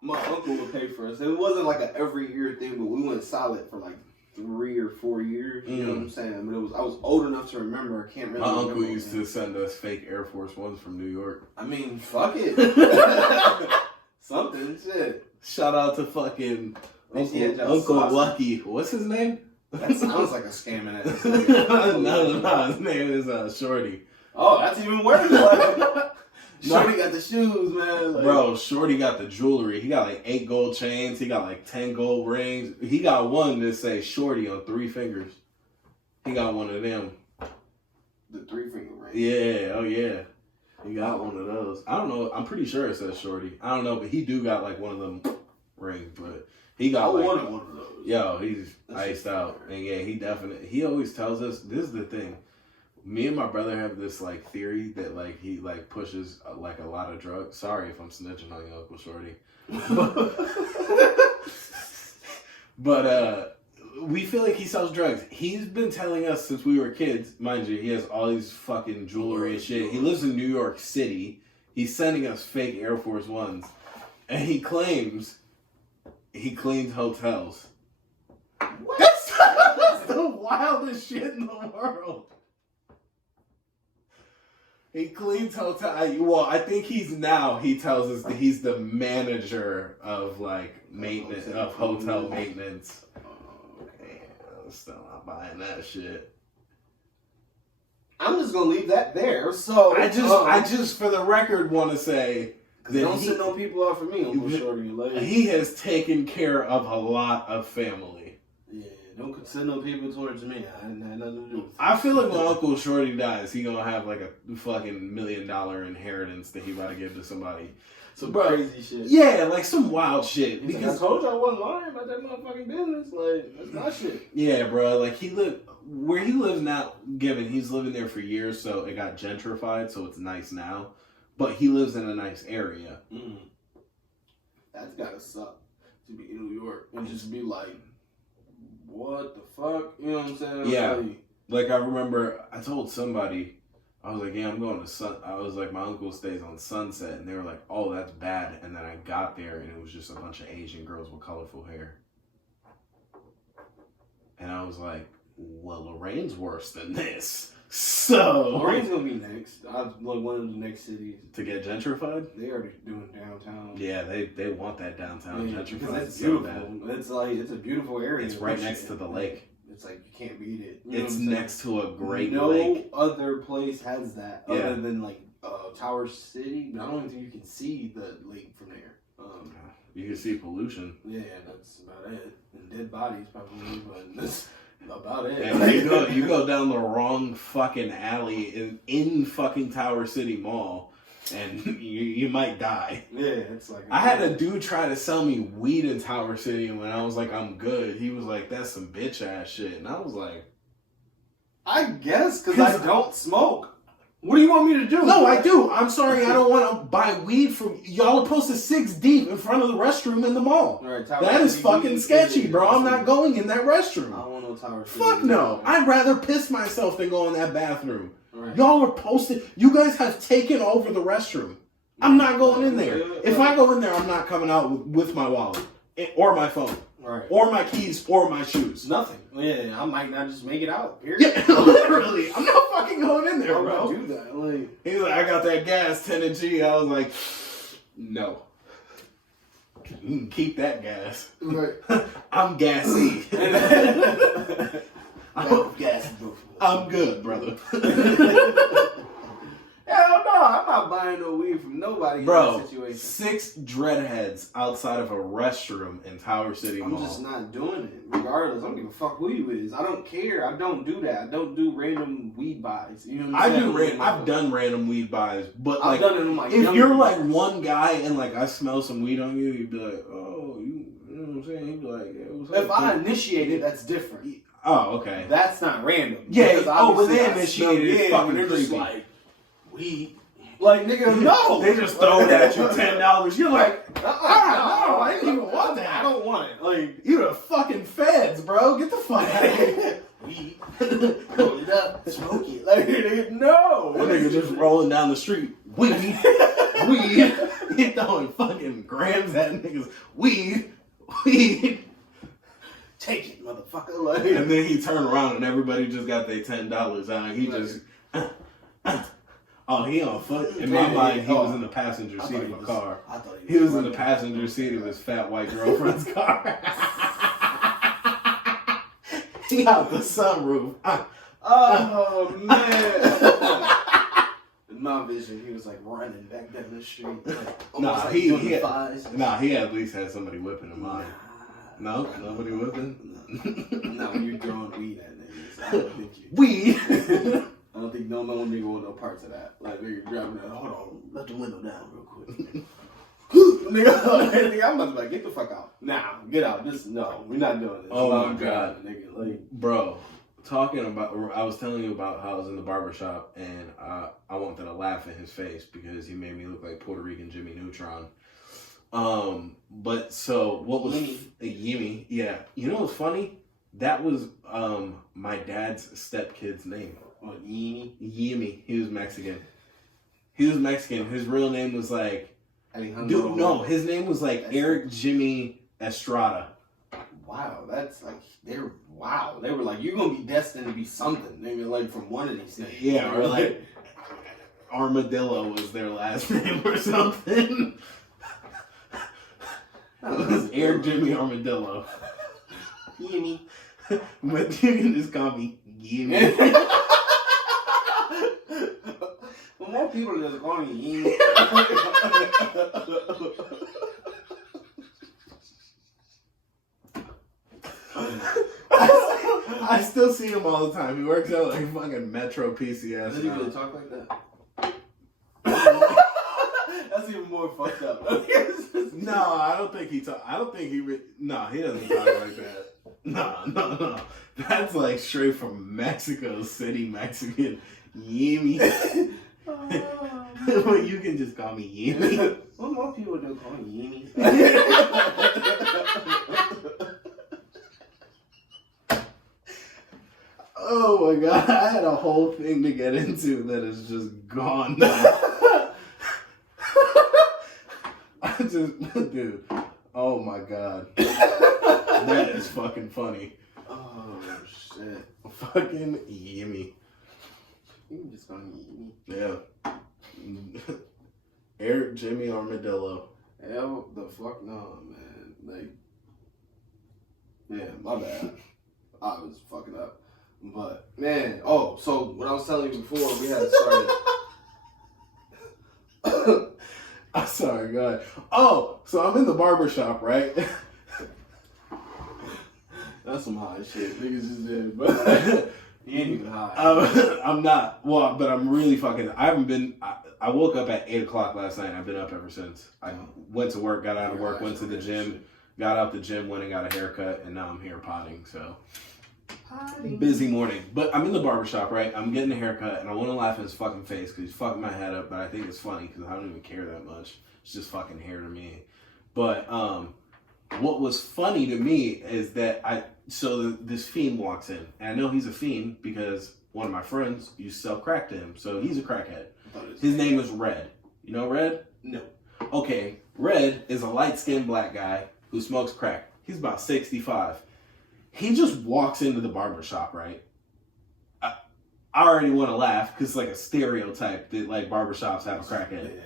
my uncle would pay for us. It wasn't like an every year thing, but we went solid for like 3 or 4 years. You know what I'm saying? But I was old enough to remember. I can't remember. My uncle used to send us fake Air Force Ones from New York. I mean, fuck it. Something, shit. Shout out to fucking Uncle Lucky. What's his name? That sounds like a scamming ass. No, his name is Shorty. Oh, that's even worse. Like, Shorty got the shoes, man. Like, bro, Shorty got the jewelry. He got like 8 gold chains. He got like 10 gold rings. He got one that say Shorty on 3 fingers. He got one of them. The 3-finger ring. Yeah, oh yeah. He got one of those. I don't know. I'm pretty sure it says Shorty. I don't know, but he do got like one of them rings. But he got I wanted one of those. Yo, he's iced out. And yeah, he always tells us, this is the thing. Me and my brother have this like theory that like he like pushes like a lot of drugs. Sorry if I'm snitching on you, Uncle Shorty. But we feel like he sells drugs. He's been telling us since we were kids, mind you, he has all these fucking jewelry and shit. He lives in New York City. He's sending us fake Air Force Ones. And he claims he cleans hotels. What? That's the wildest shit in the world. He cleans hotels. Well, I think he tells us that he's the manager of like maintenance, of hotel maintenance. Okay, I'm still not buying that shit. I'm just gonna leave that there. So I just for the record want to say that don't send no people out for me, Uncle Shorty. Like, he has taken care of a lot of family. Yeah, don't send no people towards me. I didn't have nothing to do with it. I feel like when Uncle Shorty dies, he gonna have like a fucking $1 million inheritance that he about to give to somebody. Some crazy shit. Yeah, like some wild shit. He's because like, I told you I wasn't lying about that motherfucking business. Like, that's my shit. Yeah, bro. Like where he lives now. Given he's living there for years, so it got gentrified, so it's nice now. But he lives in a nice area. Mm. That's gotta suck to be in New York and just be like, what the fuck? You know what I'm saying? Yeah. Like I remember, I told somebody, I was like, yeah, I'm going to I was like, my uncle stays on Sunset, and they were like, oh, that's bad. And then I got there, and it was just a bunch of Asian girls with colorful hair. And I was like, well, Lorraine's worse than this. So Lorraine's gonna be next. I like one of the next cities to get gentrified. They already doing downtown. Yeah, they want that downtown gentrified. Because it's beautiful. It's like it's a beautiful area. It's right next to the lake. It's like you can't beat it. It's next to a great lake. No other place has that other than like Tower City. But I don't even think you can see the lake from there. You can see pollution. Yeah, that's about it. And dead bodies probably, but that's about it. And you go down the wrong fucking alley in fucking Tower City Mall, and you might die. Yeah, it's like I had a dude try to sell me weed in Tower City, and when I was like, I'm good, he was like, that's some bitch ass shit, and I was like, I guess because I don't smoke. What do you want me to do? No, I do. I'm sorry, I don't want to buy weed from y'all. Are posted 6 deep in front of the restroom in the mall. Right, that is fucking sketchy, bro. I'm not going in that restroom. I don't want no Tower City. Fuck no. I'd rather piss myself than go in that bathroom. Right. Y'all are posted. You guys have taken over the restroom. I'm not going in there. If I go in there, I'm not coming out with my wallet or my phone. Right. Or my keys, or my shoes. Nothing. Yeah, I might not just make it out. Period. Yeah, literally. I'm not fucking going in there, bro. Do that. Like, he's like, I got that gas, 10 and G. I was like, no. You can keep that gas. Right. I'm gassy. I'm good, brother. Hell no, I'm not buying no weed from nobody bro, in that situation. 6 dreadheads outside of a restroom in Tower City Mall. I'm just not doing it. Regardless, I don't give a fuck who you is. I don't care. I don't do that. I don't do random weed buys. You know what I'm saying? I've done random weed buys, but I've like, done it in my if you're like one guy and like I smell some weed on you, you'd be like, oh, you know what I'm saying? He'd be like, yeah, what's up? If I initiate it, that's different. Oh, okay. That's not random. Yeah. Oh, when obviously they I initiated, it's snuck in, fucking and they're just creepy. like, weed. Like, nigga, no. They just throw it at you $10. You're like, no, I didn't even want that. I don't want it. Like, you're the fucking feds, bro. Get the fuck out of here. weed. Roll it up. Smoke it. Like, nigga, no. That nigga just rolling down the street. Weed. Weed. He throwing fucking grams at niggas. Weed. Weed. Take it, motherfucker. Like, And then he turned around and everybody just got their $10 out. And he just... Oh, he on foot? In my mind, he was in the passenger seat of a car. I thought He was in the passenger seat of his fat white girlfriend's car. He out the sunroof. Oh, man. In my vision, he was like running back down the street. Like, almost like doing the fives. He at least had somebody whipping him on. No? Nobody whipping? Not when you're throwing weed at niggas. I don't think you. Weed! I don't think no nigga want no parts of that. Like, nigga driving that, hold on, let the window down real quick. nigga, I'm about to be like, get the fuck out. Nah, get out. No, we're not doing this. Oh my my God. Nigga, like, Bro, talking about, I was telling you about how I was in the barbershop and I wanted to laugh in his face because he made me look like Puerto Rican Jimmy Neutron. But so what was Yimmy? Yeah. You know what's funny? That was my dad's stepkid's name. what, Yimmy? Yimmy. He was Mexican. His real name was like Alejandro. no, his name was like Eric Jimmy Estrada. Wow, that's like they were like, you're gonna be destined to be something. Nigga, like from one of these things. Yeah, or like Armadillo was their last name or something. It was Eric Jimmy Armadillo. Yimmy. But you can just call me Yimmy. Well, more people just call me Yimmy. I still see him all the time. He works out like fucking Metro PCS. Does he really talk like that? That's even more fucked up. No, I don't think he talk. I don't think he. No, he doesn't talk like that. No. That's like straight from Mexico City, Mexican. Yimmy. Well, you can just call me Yimmy. What more people do call me Yimmy? Oh my God, I had a whole thing to get into that is just gone now. Dude, oh my God. That is fucking funny. Oh, shit. Fucking Yimmy. You can just call me Yimmy. Yeah. Eric Jimmy Armadillo. Hell the fuck no, man. Like, yeah, my bad. I was fucking up. But, man, so what I was telling you before, we had started. I'm sorry, go ahead. Oh, so I'm in the barbershop, right? That's some high shit. Niggas just did, but you ain't even high. I'm not. Well, but I'm really fucking. I haven't been. I woke up at 8 o'clock last night. I've been up ever since. I went to work, got out of work, went to the gym, got out the gym, went and got a haircut, and now I'm here potting. So busy morning. But I'm in the barbershop, right? I'm getting a haircut, and I want to laugh in his fucking face because he's fucking my head up. But I think it's funny because I don't even care that much. It's just fucking hair to me. But what was funny to me is that this fiend walks in, and I know he's a fiend because one of my friends used to sell crack to him, so he's a crackhead. His name is Red. You know Red? No. Okay, Red is a light-skinned black guy who smokes crack. He's about 65. He just walks into the barbershop, right? I already want to laugh because it's like a stereotype that like barbershops have a crackhead.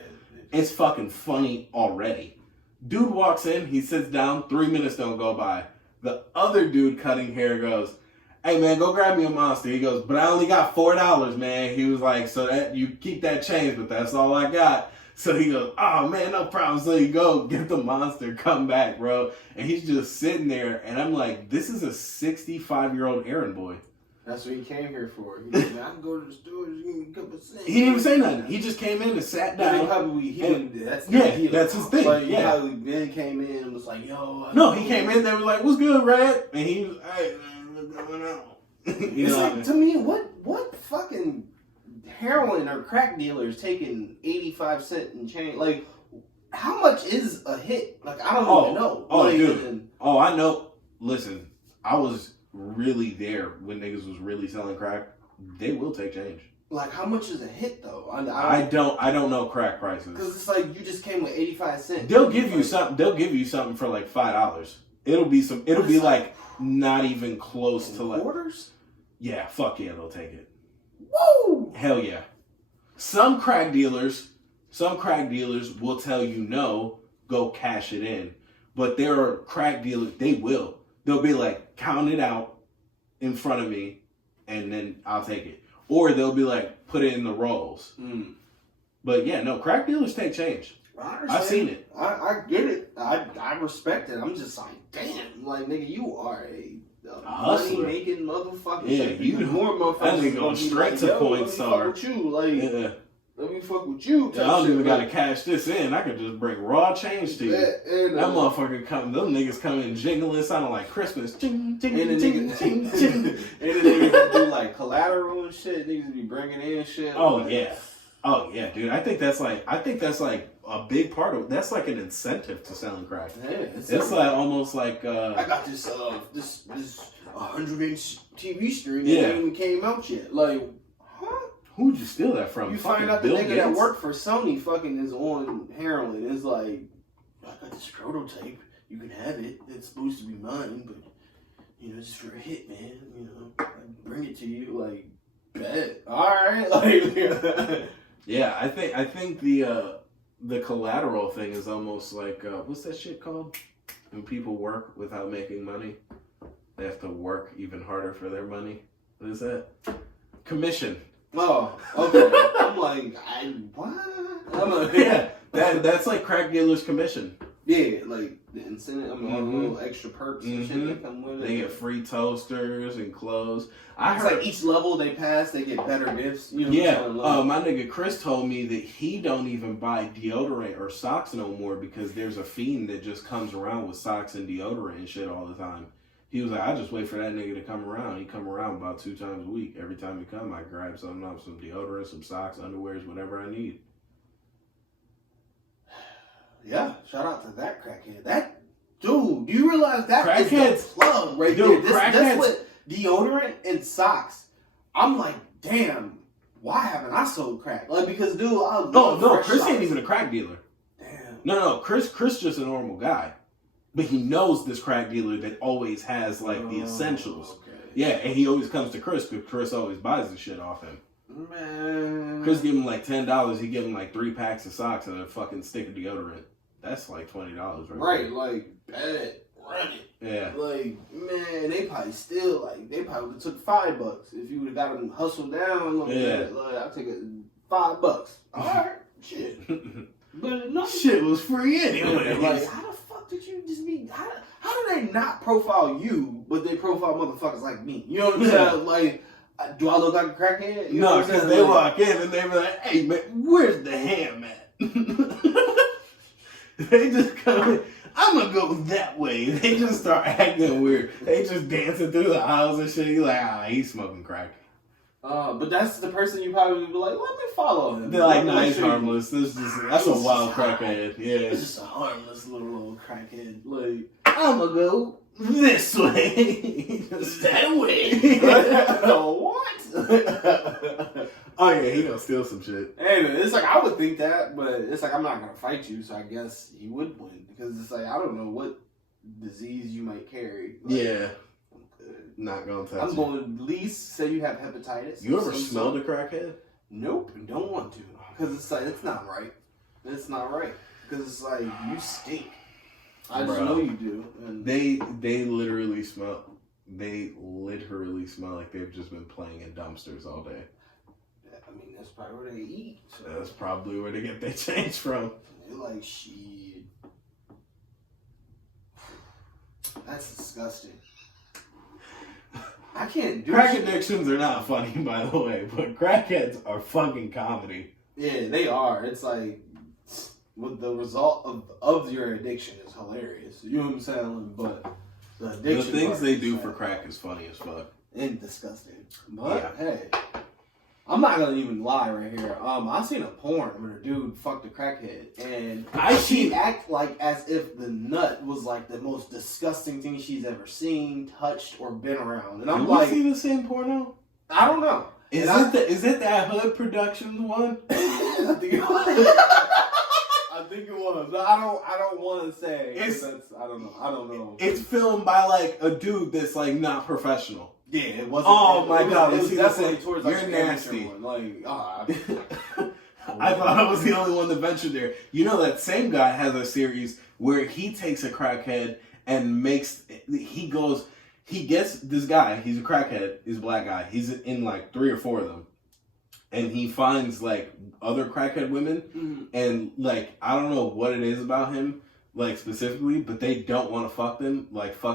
It's fucking funny already. Dude walks in, he sits down, 3 minutes don't go by. The other dude cutting hair goes, "Hey man, go grab me a Monster." He goes, "But I only got $4, man." He was like, "So that you keep that change, but that's all I got." So he goes, "Oh man, no problem." So you go get the Monster, come back, bro. And he's just sitting there, and I'm like, this is a 65-year-old errand boy. That's what he came here for. He was like, I can go to the store, just give me a couple cents. He didn't even say nothing. He just came in and sat down. That's his thing. Like, yeah. Probably Ben came in and was like, yo. No, he came in, they were like, "What's good, Red?" And he was, "Hey, what's going on? It's like, to me, what fucking heroin or crack dealers taking 85 cents and change? Like, how much is a hit? Like, I don't even know. Oh, dude. And, I know. Listen, I was really there when niggas was really selling crack. They will take change. like, how much is a hit though? I don't know crack prices. Because it's like you just came with 85 cents. They'll give you something. They'll give you something for like $5. It'll be some. It'll be like not even close to like quarters. Yeah, fuck yeah, they'll take it. Woo! Hell yeah. Some crack dealers will tell you no, go cash it in. But there are crack dealers, they'll be like, count it out in front of me, and then I'll take it. Or they'll be like, put it in the rolls. Mm. But yeah, no, crack dealers take change. I've seen it. I get it. I respect it. I'm just like, damn, like, nigga, you are a hustler. money making motherfucker. Yeah, like, you more motherfuckers. That nigga going straight like, to Point Star. Let me fuck with you, like, yeah. let me fuck with you. Yeah, I don't even gotta cash this in. I could just bring raw change to you. That motherfucker come. Them niggas come in jingling, sounding like Christmas. Ching, ching, and ching, ching, ching. And the niggas that do like collateral and shit. Niggas be bringing in shit. Oh yeah, dude. I think that's like a big part of. That's like an incentive to selling crack. Yeah, it's like almost like. I got this 100-inch TV screen that Yeah. ain't even came out yet. Like, huh? Who'd you steal that from? You Fucking find out the Bill nigga Gates? that worked for Sony fucking is on heroin. It's like, I got this prototype. You can have it. It's supposed to be mine, but you know, just for a hit, man. You know, I bring it to you. Like, bet. All right. Like, yeah, I think the collateral thing is almost like what's that shit called? When people work without making money, they have to work even harder for their money. What is that? Commission. oh, okay. I'm like, what? I'm like, Yeah, that's like crack dealers' commission. Yeah, like the incentive. I mean, all the little extra perks and shit that come with it. They get free toasters and clothes. It's like each level they pass, they get better gifts. You know my nigga Chris told me that he don't even buy deodorant or socks no more because there's a fiend that just comes around with socks and deodorant and shit all the time. He was like, I just wait for that nigga to come around. He come around about 2 times a week. Every time he come, I grab something up, some deodorant, some socks, underwears, whatever I need. Yeah, shout out to that crackhead. That dude, do you realize that is the plug right dude, there? That's what deodorant and socks. I'm like, damn, why haven't I sold crack? Like, because dude, I love no, Chris socks. ain't even a crack dealer. Damn. No, Chris just a normal guy. But he knows this crack dealer that always has like the essentials. Okay. Yeah, and he always comes to Chris because Chris always buys the shit off him. Man. Chris give him like $10. He give him like 3 packs of socks and a fucking stick of deodorant. That's like $20, right? Right, like, bet, run it. Yeah. Like, man, they probably still, like, they probably would have took $5 if you would have got them hustled down a little bit. Like, I'll take $5. Alright, shit. But no shit was free anyway. Like, how the fuck did you just be, how do they not profile you, but they profile motherfuckers like me? You know what I'm saying? Like, do I look like a crackhead? You no, because they walk in and they be like, hey, man, where's the ham at? They just come in. I'm gonna go that way. They just start acting weird. They just dancing through the aisles and shit. You like, he's smoking crack. But that's the person you probably would be like, let me follow him. They're like, no, he's harmless. That's a wild crackhead. Yeah, it's just a harmless little crackhead. Like, I'm gonna go this way. that way. What? Oh yeah, he gonna steal some shit. Anyway, it's like I would think that, but it's like I'm not gonna fight you, so I guess he would win because it's like I don't know what disease you might carry. Like, yeah, not gonna touch. I'm going to at least say you have hepatitis. You ever smelled a crackhead? Nope, don't want to because it's like it's not right. It's not right because it's like you stink. I just know you do. And they literally smell. They literally smell like they've just been playing in dumpsters all day. I mean, that's probably where they eat. So. That's probably where they get their change from. They're like, shit. That's disgusting. I can't do Crack addictions are not funny, by the way, but crackheads are fucking comedy. Yeah, they are. It's like, with the result of your addiction is hilarious. You know what I'm saying? But The The addiction things part they is do sad for crack is funny as fuck. and disgusting. But hey, I'm not gonna even lie right here. I seen a porn where a dude fucked a crackhead, and she act like as if the nut was like the most disgusting thing she's ever seen, touched, or been around. And I'm Did like, we see the same porno? I don't know. Is it that Hood Productions one? I think it was. I think it was. I don't want to say. I don't know. It's filmed by like a dude that's like not professional. Yeah, it wasn't. Oh my god, it was definitely towards like you're the nasty. one. Like, I thought I was the only one that ventured there. You know that same guy has a series where he takes a crackhead and he gets this guy, he's a crackhead, he's a black guy, he's in like 3 or 4 of them. And he finds like other crackhead women and like, I don't know what it is about him, like specifically, but they don't want to fuck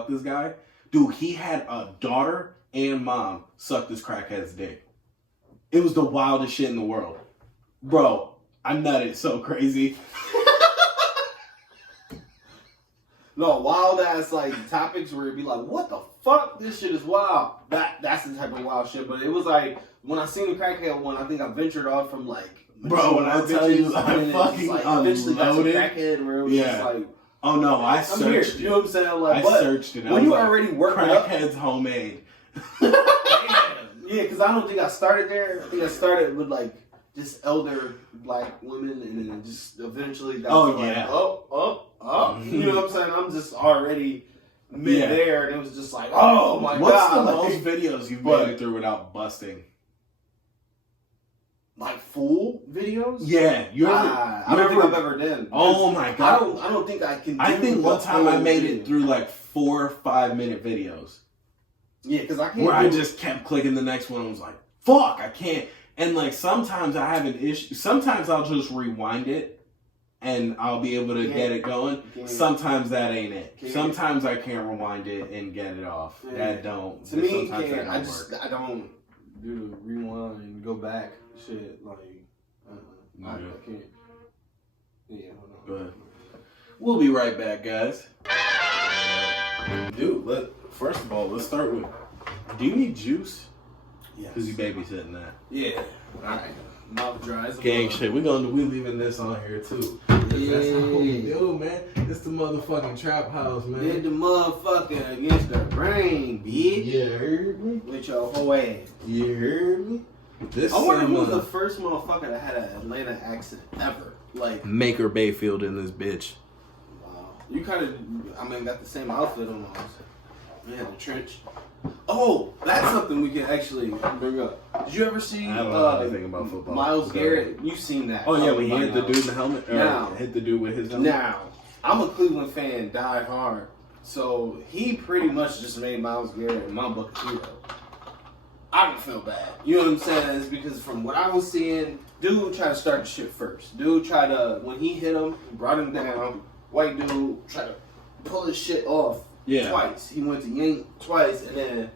this guy. Dude, he had a daughter and mom suck this crackhead's dick. It was the wildest shit in the world. Bro, I nutted so crazy. No, wild ass like topics where it'd be like, what the fuck? This shit is wild. That's the type of wild shit. But it was like when I seen the crackhead one, I think I ventured off from like, bro, when I tell you I fucking like, eventually got to unloaded. Crackhead where it was just like, oh no, I searched it. You know what I'm saying? Like, I searched it. When you already worked it up, crackhead's homemade. Yeah, because I don't think I started there. I think I started with like just elder black women, and then just eventually got to like, you know what I'm saying? I'm just already mid there, and it was just like, oh my god. What's the most videos you've made it through without busting? Like full videos? Yeah, I don't think I've ever done. Oh my god! I don't think I can. I think one time I made it through like 4 5-minute videos. Yeah, because I can't. Where I just kept clicking the next one. I was like, fuck, I can't. And like sometimes I have an issue. Sometimes I'll just rewind it and I'll be able to get it going. Sometimes that ain't it. Sometimes I can't rewind it and get it off. Yeah. That don't. To me, I don't do the rewind and go back shit. Like, I can't. Yeah, hold on. Go ahead. We'll be right back, guys. Dude, first of all, let's start with, do you need juice? Yeah. Because you babysitting that. Yeah. Alright. Mouth dry as a Gang bug. shit. We leaving this on here too. That's how we do, man. It's the motherfucking trap house, man. Hit the motherfucker against the brain, bitch. You heard me? With your whole ass. You heard me? I wonder who was the first motherfucker that had an Atlanta accent ever. Like Maker Bayfield in this bitch. Wow. You kind of, got the same outfit almost. You had the trench. Oh, that's something we can actually bring up. Did you ever see I don't know anything about football. Miles Garrett? You've seen that. Oh, yeah, when he hit the dude in the helmet? Or hit the dude with his helmet? Now, I'm a Cleveland fan, die hard. So, he pretty much just made Miles Garrett my bucket hero. I don't feel bad. You know what I'm saying? It's because from what I was seeing, dude tried to start the shit first. Dude tried to, when he hit him, brought him down. White dude tried to pull his shit off twice. He went to yank twice, and then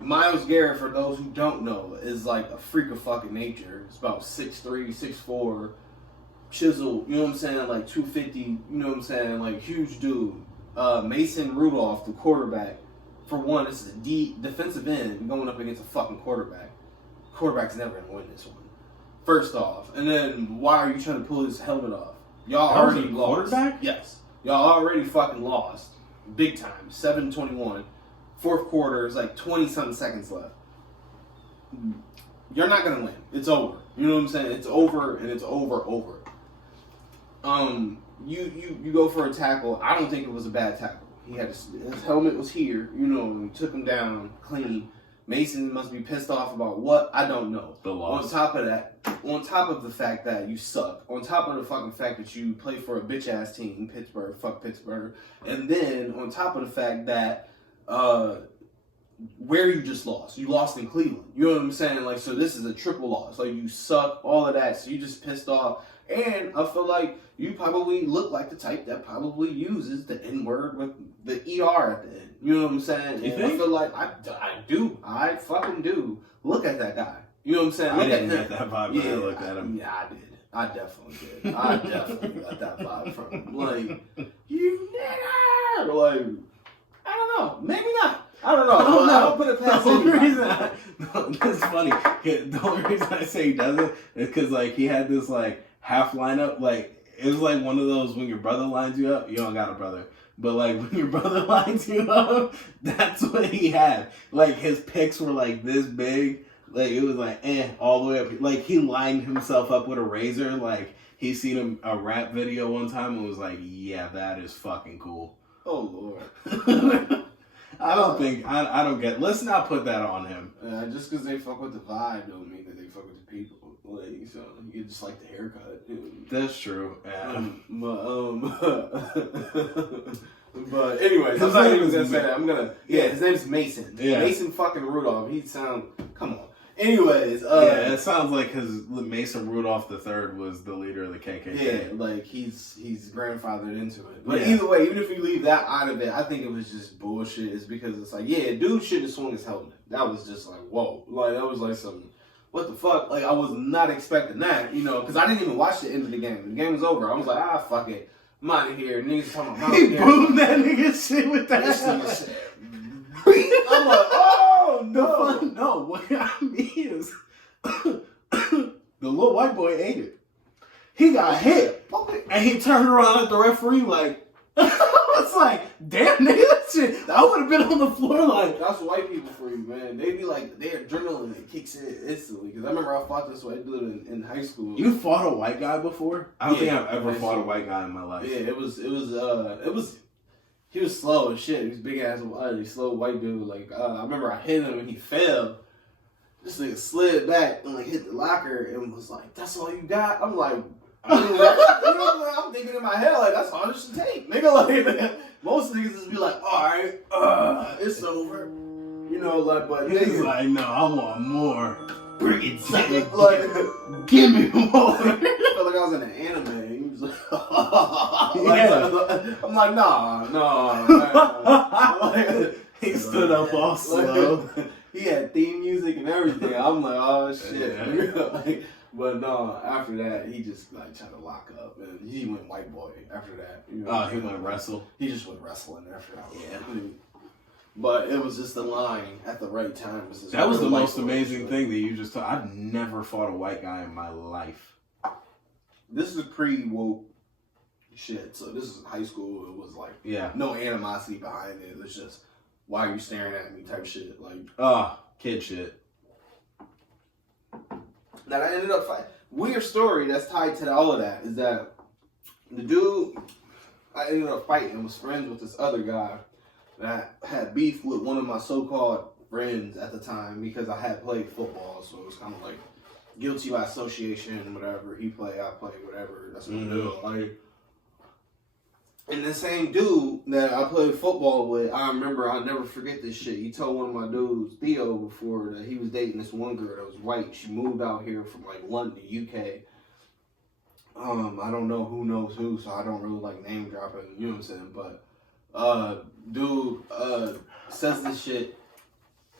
Miles Garrett, for those who don't know, is like a freak of fucking nature. It's about 6'3", 6'4", chisel, you know what I'm saying, like 250, you know what I'm saying, like huge dude. Mason Rudolph, the quarterback, for one, this is a defensive end going up against a fucking quarterback. Quarterback's never gonna win this one. First off, and then why are you trying to pull his helmet off? Y'all already lost. Quarterback? Yes. Y'all already fucking lost. Big time. 7-21. Fourth quarter is like 20-something seconds left. You're not gonna win. It's over. You know what I'm saying? It's over, and it's over. You go for a tackle. I don't think it was a bad tackle. He had his helmet was here. You know, and took him down clean. Mason must be pissed off about what? I don't know. The loss. On top of that, on top of the fact that you suck, on top of the fucking fact that you play for a bitch ass team, Pittsburgh, fuck Pittsburgh, and then on top of the fact that where you just lost, you lost in Cleveland. You know what I'm saying? Like, so this is a triple loss. Like, you suck, all of that. So you just pissed off. And I feel like you probably look like the type that probably uses the N-word with the ER at the end. You know what I'm saying? You and think? I feel like I do. I fucking do. Look at that guy. You know what I'm saying? I didn't get that vibe when I looked at him. Yeah, I did. I definitely did. I definitely got that vibe from him. Like, you nigger! Like, I don't know. Maybe not. I don't know. I don't know. I don't put it past the only anybody. reason that's funny. The only reason I say he doesn't is because like he had this like half lineup. Like it was like one of those when your brother lines you up. You don't got a brother, but like when your brother lines you up, that's what he had. Like his picks were like this big. Like it was like all the way up. Like he lined himself up with a razor. Like he seen a rap video one time and was like, yeah, that is fucking cool. Oh Lord. I don't get. Let's not put that on him. Just because they fuck with the vibe don't mean that they fuck with the people. Like, so you just like the haircut. That's true. Yeah. But anyways, I'm not even gonna say that. I'm gonna. Yeah, his name's Mason. Yeah. Mason fucking Rudolph. He sound. Come on. Anyways, yeah, it sounds like because Mason Rudolph III was the leader of the KKK. Yeah, like he's grandfathered into it. But either way, even if you leave that out of it, I think it was just bullshit. It's because it's like, yeah, dude should have swung his helmet. That was just like, whoa, like that was like some, what the fuck? Like I was not expecting that, you know, because I didn't even watch the end of the game. The game was over. I was like, fuck it, I'm out of here. Niggas talking about he boomed that nigga shit with that. I'm like, oh no, no. What I mean is, the little white boy ate it. He got hit, and he turned around at the referee like, it's like, damn nigga, that shit. I would have been on the floor like. That's white people for you, man. They be like, their adrenaline that kicks in instantly. Because I remember I fought this white dude in high school. You fought a white guy before? I don't think I've ever fought a white guy in my life. Yeah, it was. He was slow as shit. He was big ass, slow white dude. Like I remember I hit him and he fell. This nigga slid back and like hit the locker and was like, "That's all you got?" I'm like, I'm thinking in my head like, "That's all it should take, nigga." Like most niggas just be like, "All right, it's over," you know. Like, but he's like, "No, I want more. Bring it back. Like, give me more." I felt like I was in an anime. He was like, I'm like, nah. Like, he stood up all slow. He had theme music and everything. I'm like, oh shit. Yeah. Like, but no, after that, he just like tried to lock up, and he went white boy after that. You know, he went wrestle. He just went wrestling after that. Yeah. But it was just the line at the right time. That was the most amazing thing that you just told. I've never fought a white guy in my life. This is pre-woke shit. So this is high school. It was like no animosity behind it. It was just, why are you staring at me type shit. Like, kid shit. That I ended up fighting. Weird story that's tied to all of that is that the dude I ended up fighting was friends with this other guy that had beef with one of my so-called friends at the time because I had played football, so it was kind of like guilty by association, whatever. He played, I played, whatever. That's what we do. Like, and the same dude that I played football with, I remember, I'll never forget this shit. He told one of my dudes, Theo, before that he was dating this one girl that was white. She moved out here from like London, UK. I don't know who knows who, so I don't really like name dropping, you know what I'm saying? But dude says this shit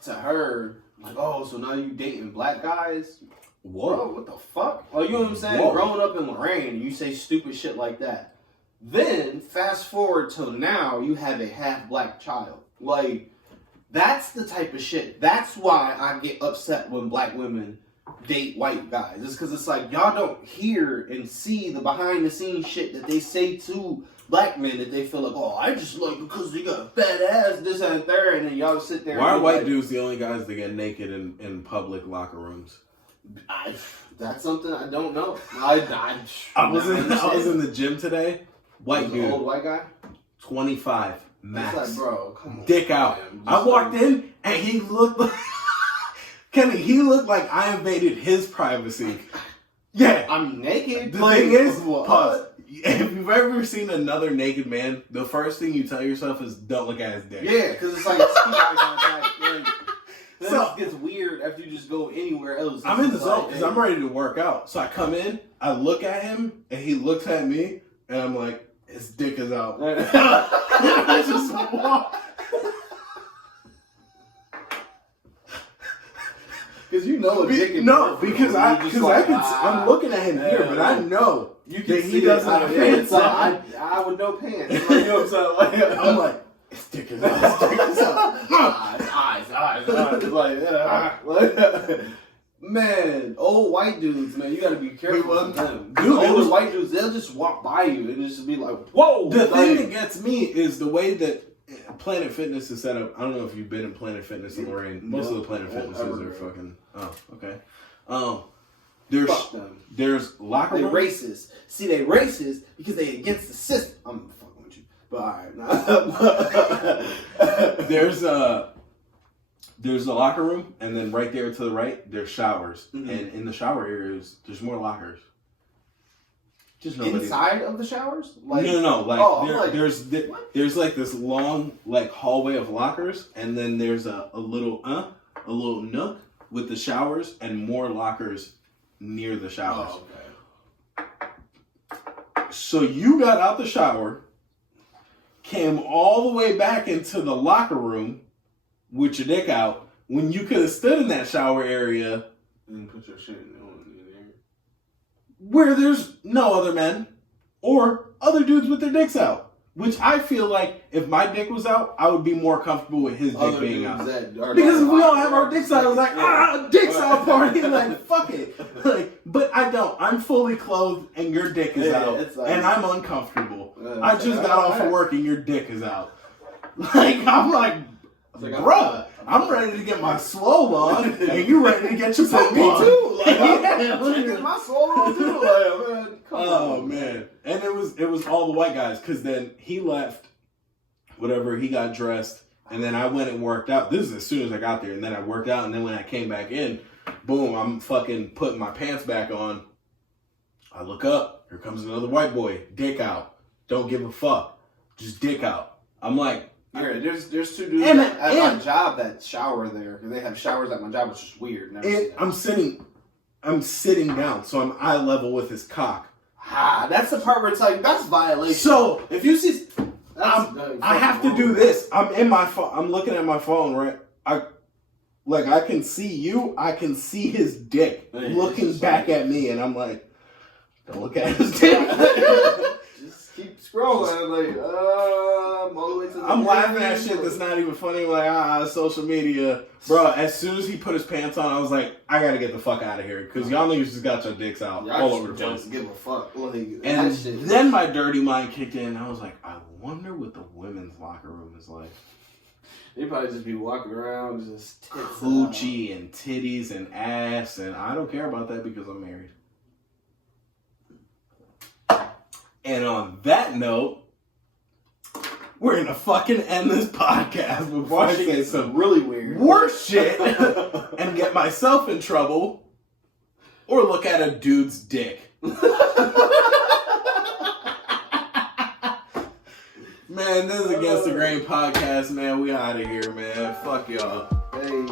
to her, like, oh, so now you dating black guys? Whoa. Bro, what the fuck? Oh, you know what I'm saying? Whoa. Growing up in Lorraine, you say stupid shit like that. Then, fast forward till now, you have a half-black child. Like, that's the type of shit. That's why I get upset when black women date white guys. It's because it's like, y'all don't hear and see the behind-the-scenes shit that they say to black men that they feel like, oh, I just like because they got a fat ass, this and that, and then y'all sit there. Why are white dudes the only guys that get naked in public locker rooms? That's something I don't know. I was in the gym today. White dude, old white guy, 25 max. It's like, bro, come on, dick out. I walked in and he looked like Kenny. He looked like I invaded his privacy. Yeah, I'm naked. The thing is, pause. If you've ever seen another naked man, the first thing you tell yourself is don't look at his dick. Yeah, because it's like so it gets weird after you just go anywhere else. I'm in the zone because I'm ready to work out. So I come in, I look at him, and he looks at me, and I'm like, his dick is out. I just walk. Because you know a dick. Because I'm looking at him here, but I know that he doesn't have pants on. I would know pants. Like, you know what I'm saying? I'm like, his dick is out. His dick is out. Like, man, old white dudes, man, you gotta be careful with them. Dude, older white dudes, they'll just walk by you and just be like, whoa. The thing that gets me is the way that Planet Fitness is set up. I don't know if you've been in Planet Fitness in Lorraine. Most of the Planet Fitnesses are fucking. Oh, okay. There's locker They room. racist. See, they racist because they against the system. I'm fucking with you, but alright. There's a locker room, and then right there to the right, there's showers, Mm-hmm. and in the shower areas, there's more lockers. Just nobody. Inside of the showers? Like, No. Like, oh, there's like this long like hallway of lockers, and then there's a little nook with the showers and more lockers near the showers. Oh, okay. So you got out the shower, came all the way back into the locker room with your dick out when you could have stood in that shower area And put your shit in there. where there's no other men or other dudes with their dicks out. Which I feel like if my dick was out, I would be more comfortable with his dick being out. Because if we all have our dicks out, I was like, dicks out party, like, fuck it. Like, but I don't. I'm fully clothed and your dick is out. And I'm uncomfortable. I just got off of work and your dick is out. Like, I'm like, bruh, I'm ready to get my swole on, and you ready to get your poop on. Me too. Like, I'm get my soul on too. Like, man, come on. Man. And it was all the white guys, because then he left, whatever, he got dressed, and then I went and worked out. This is as soon as I got there, and then I worked out, and then when I came back in, boom, I'm fucking putting my pants back on. I look up, here comes another white boy, dick out. Don't give a fuck. Just dick out. I'm like, yeah, there's two dudes at my job that shower there because they have showers at my job, which is weird. I'm sitting down, so I'm eye level with his cock. That's the part where it's like that's violation. So if you see, I have to do this. I'm in my phone. I'm looking at my phone, right? I can see you. I can see his dick looking back at me, and I'm like, don't look at his dick. Just keep scrolling. I'm all the way to the I'm laughing at shit that's not even funny. Like, social media. Bro, as soon as he put his pants on, I was like, I gotta get the fuck out of here. Because y'all niggas just got your dicks out all over the place. Give a fuck. And then my dirty mind kicked in. I was like, I wonder what the women's locker room is like. They probably just be walking around just tits coochie and titties and ass. And I don't care about that because I'm married. And on that note, we're gonna fucking end this podcast before I say some really weird worse shit and get myself in trouble or look at a dude's dick. Man, this is Against the Grain podcast, man. We out of here, man. Fuck y'all. Hey.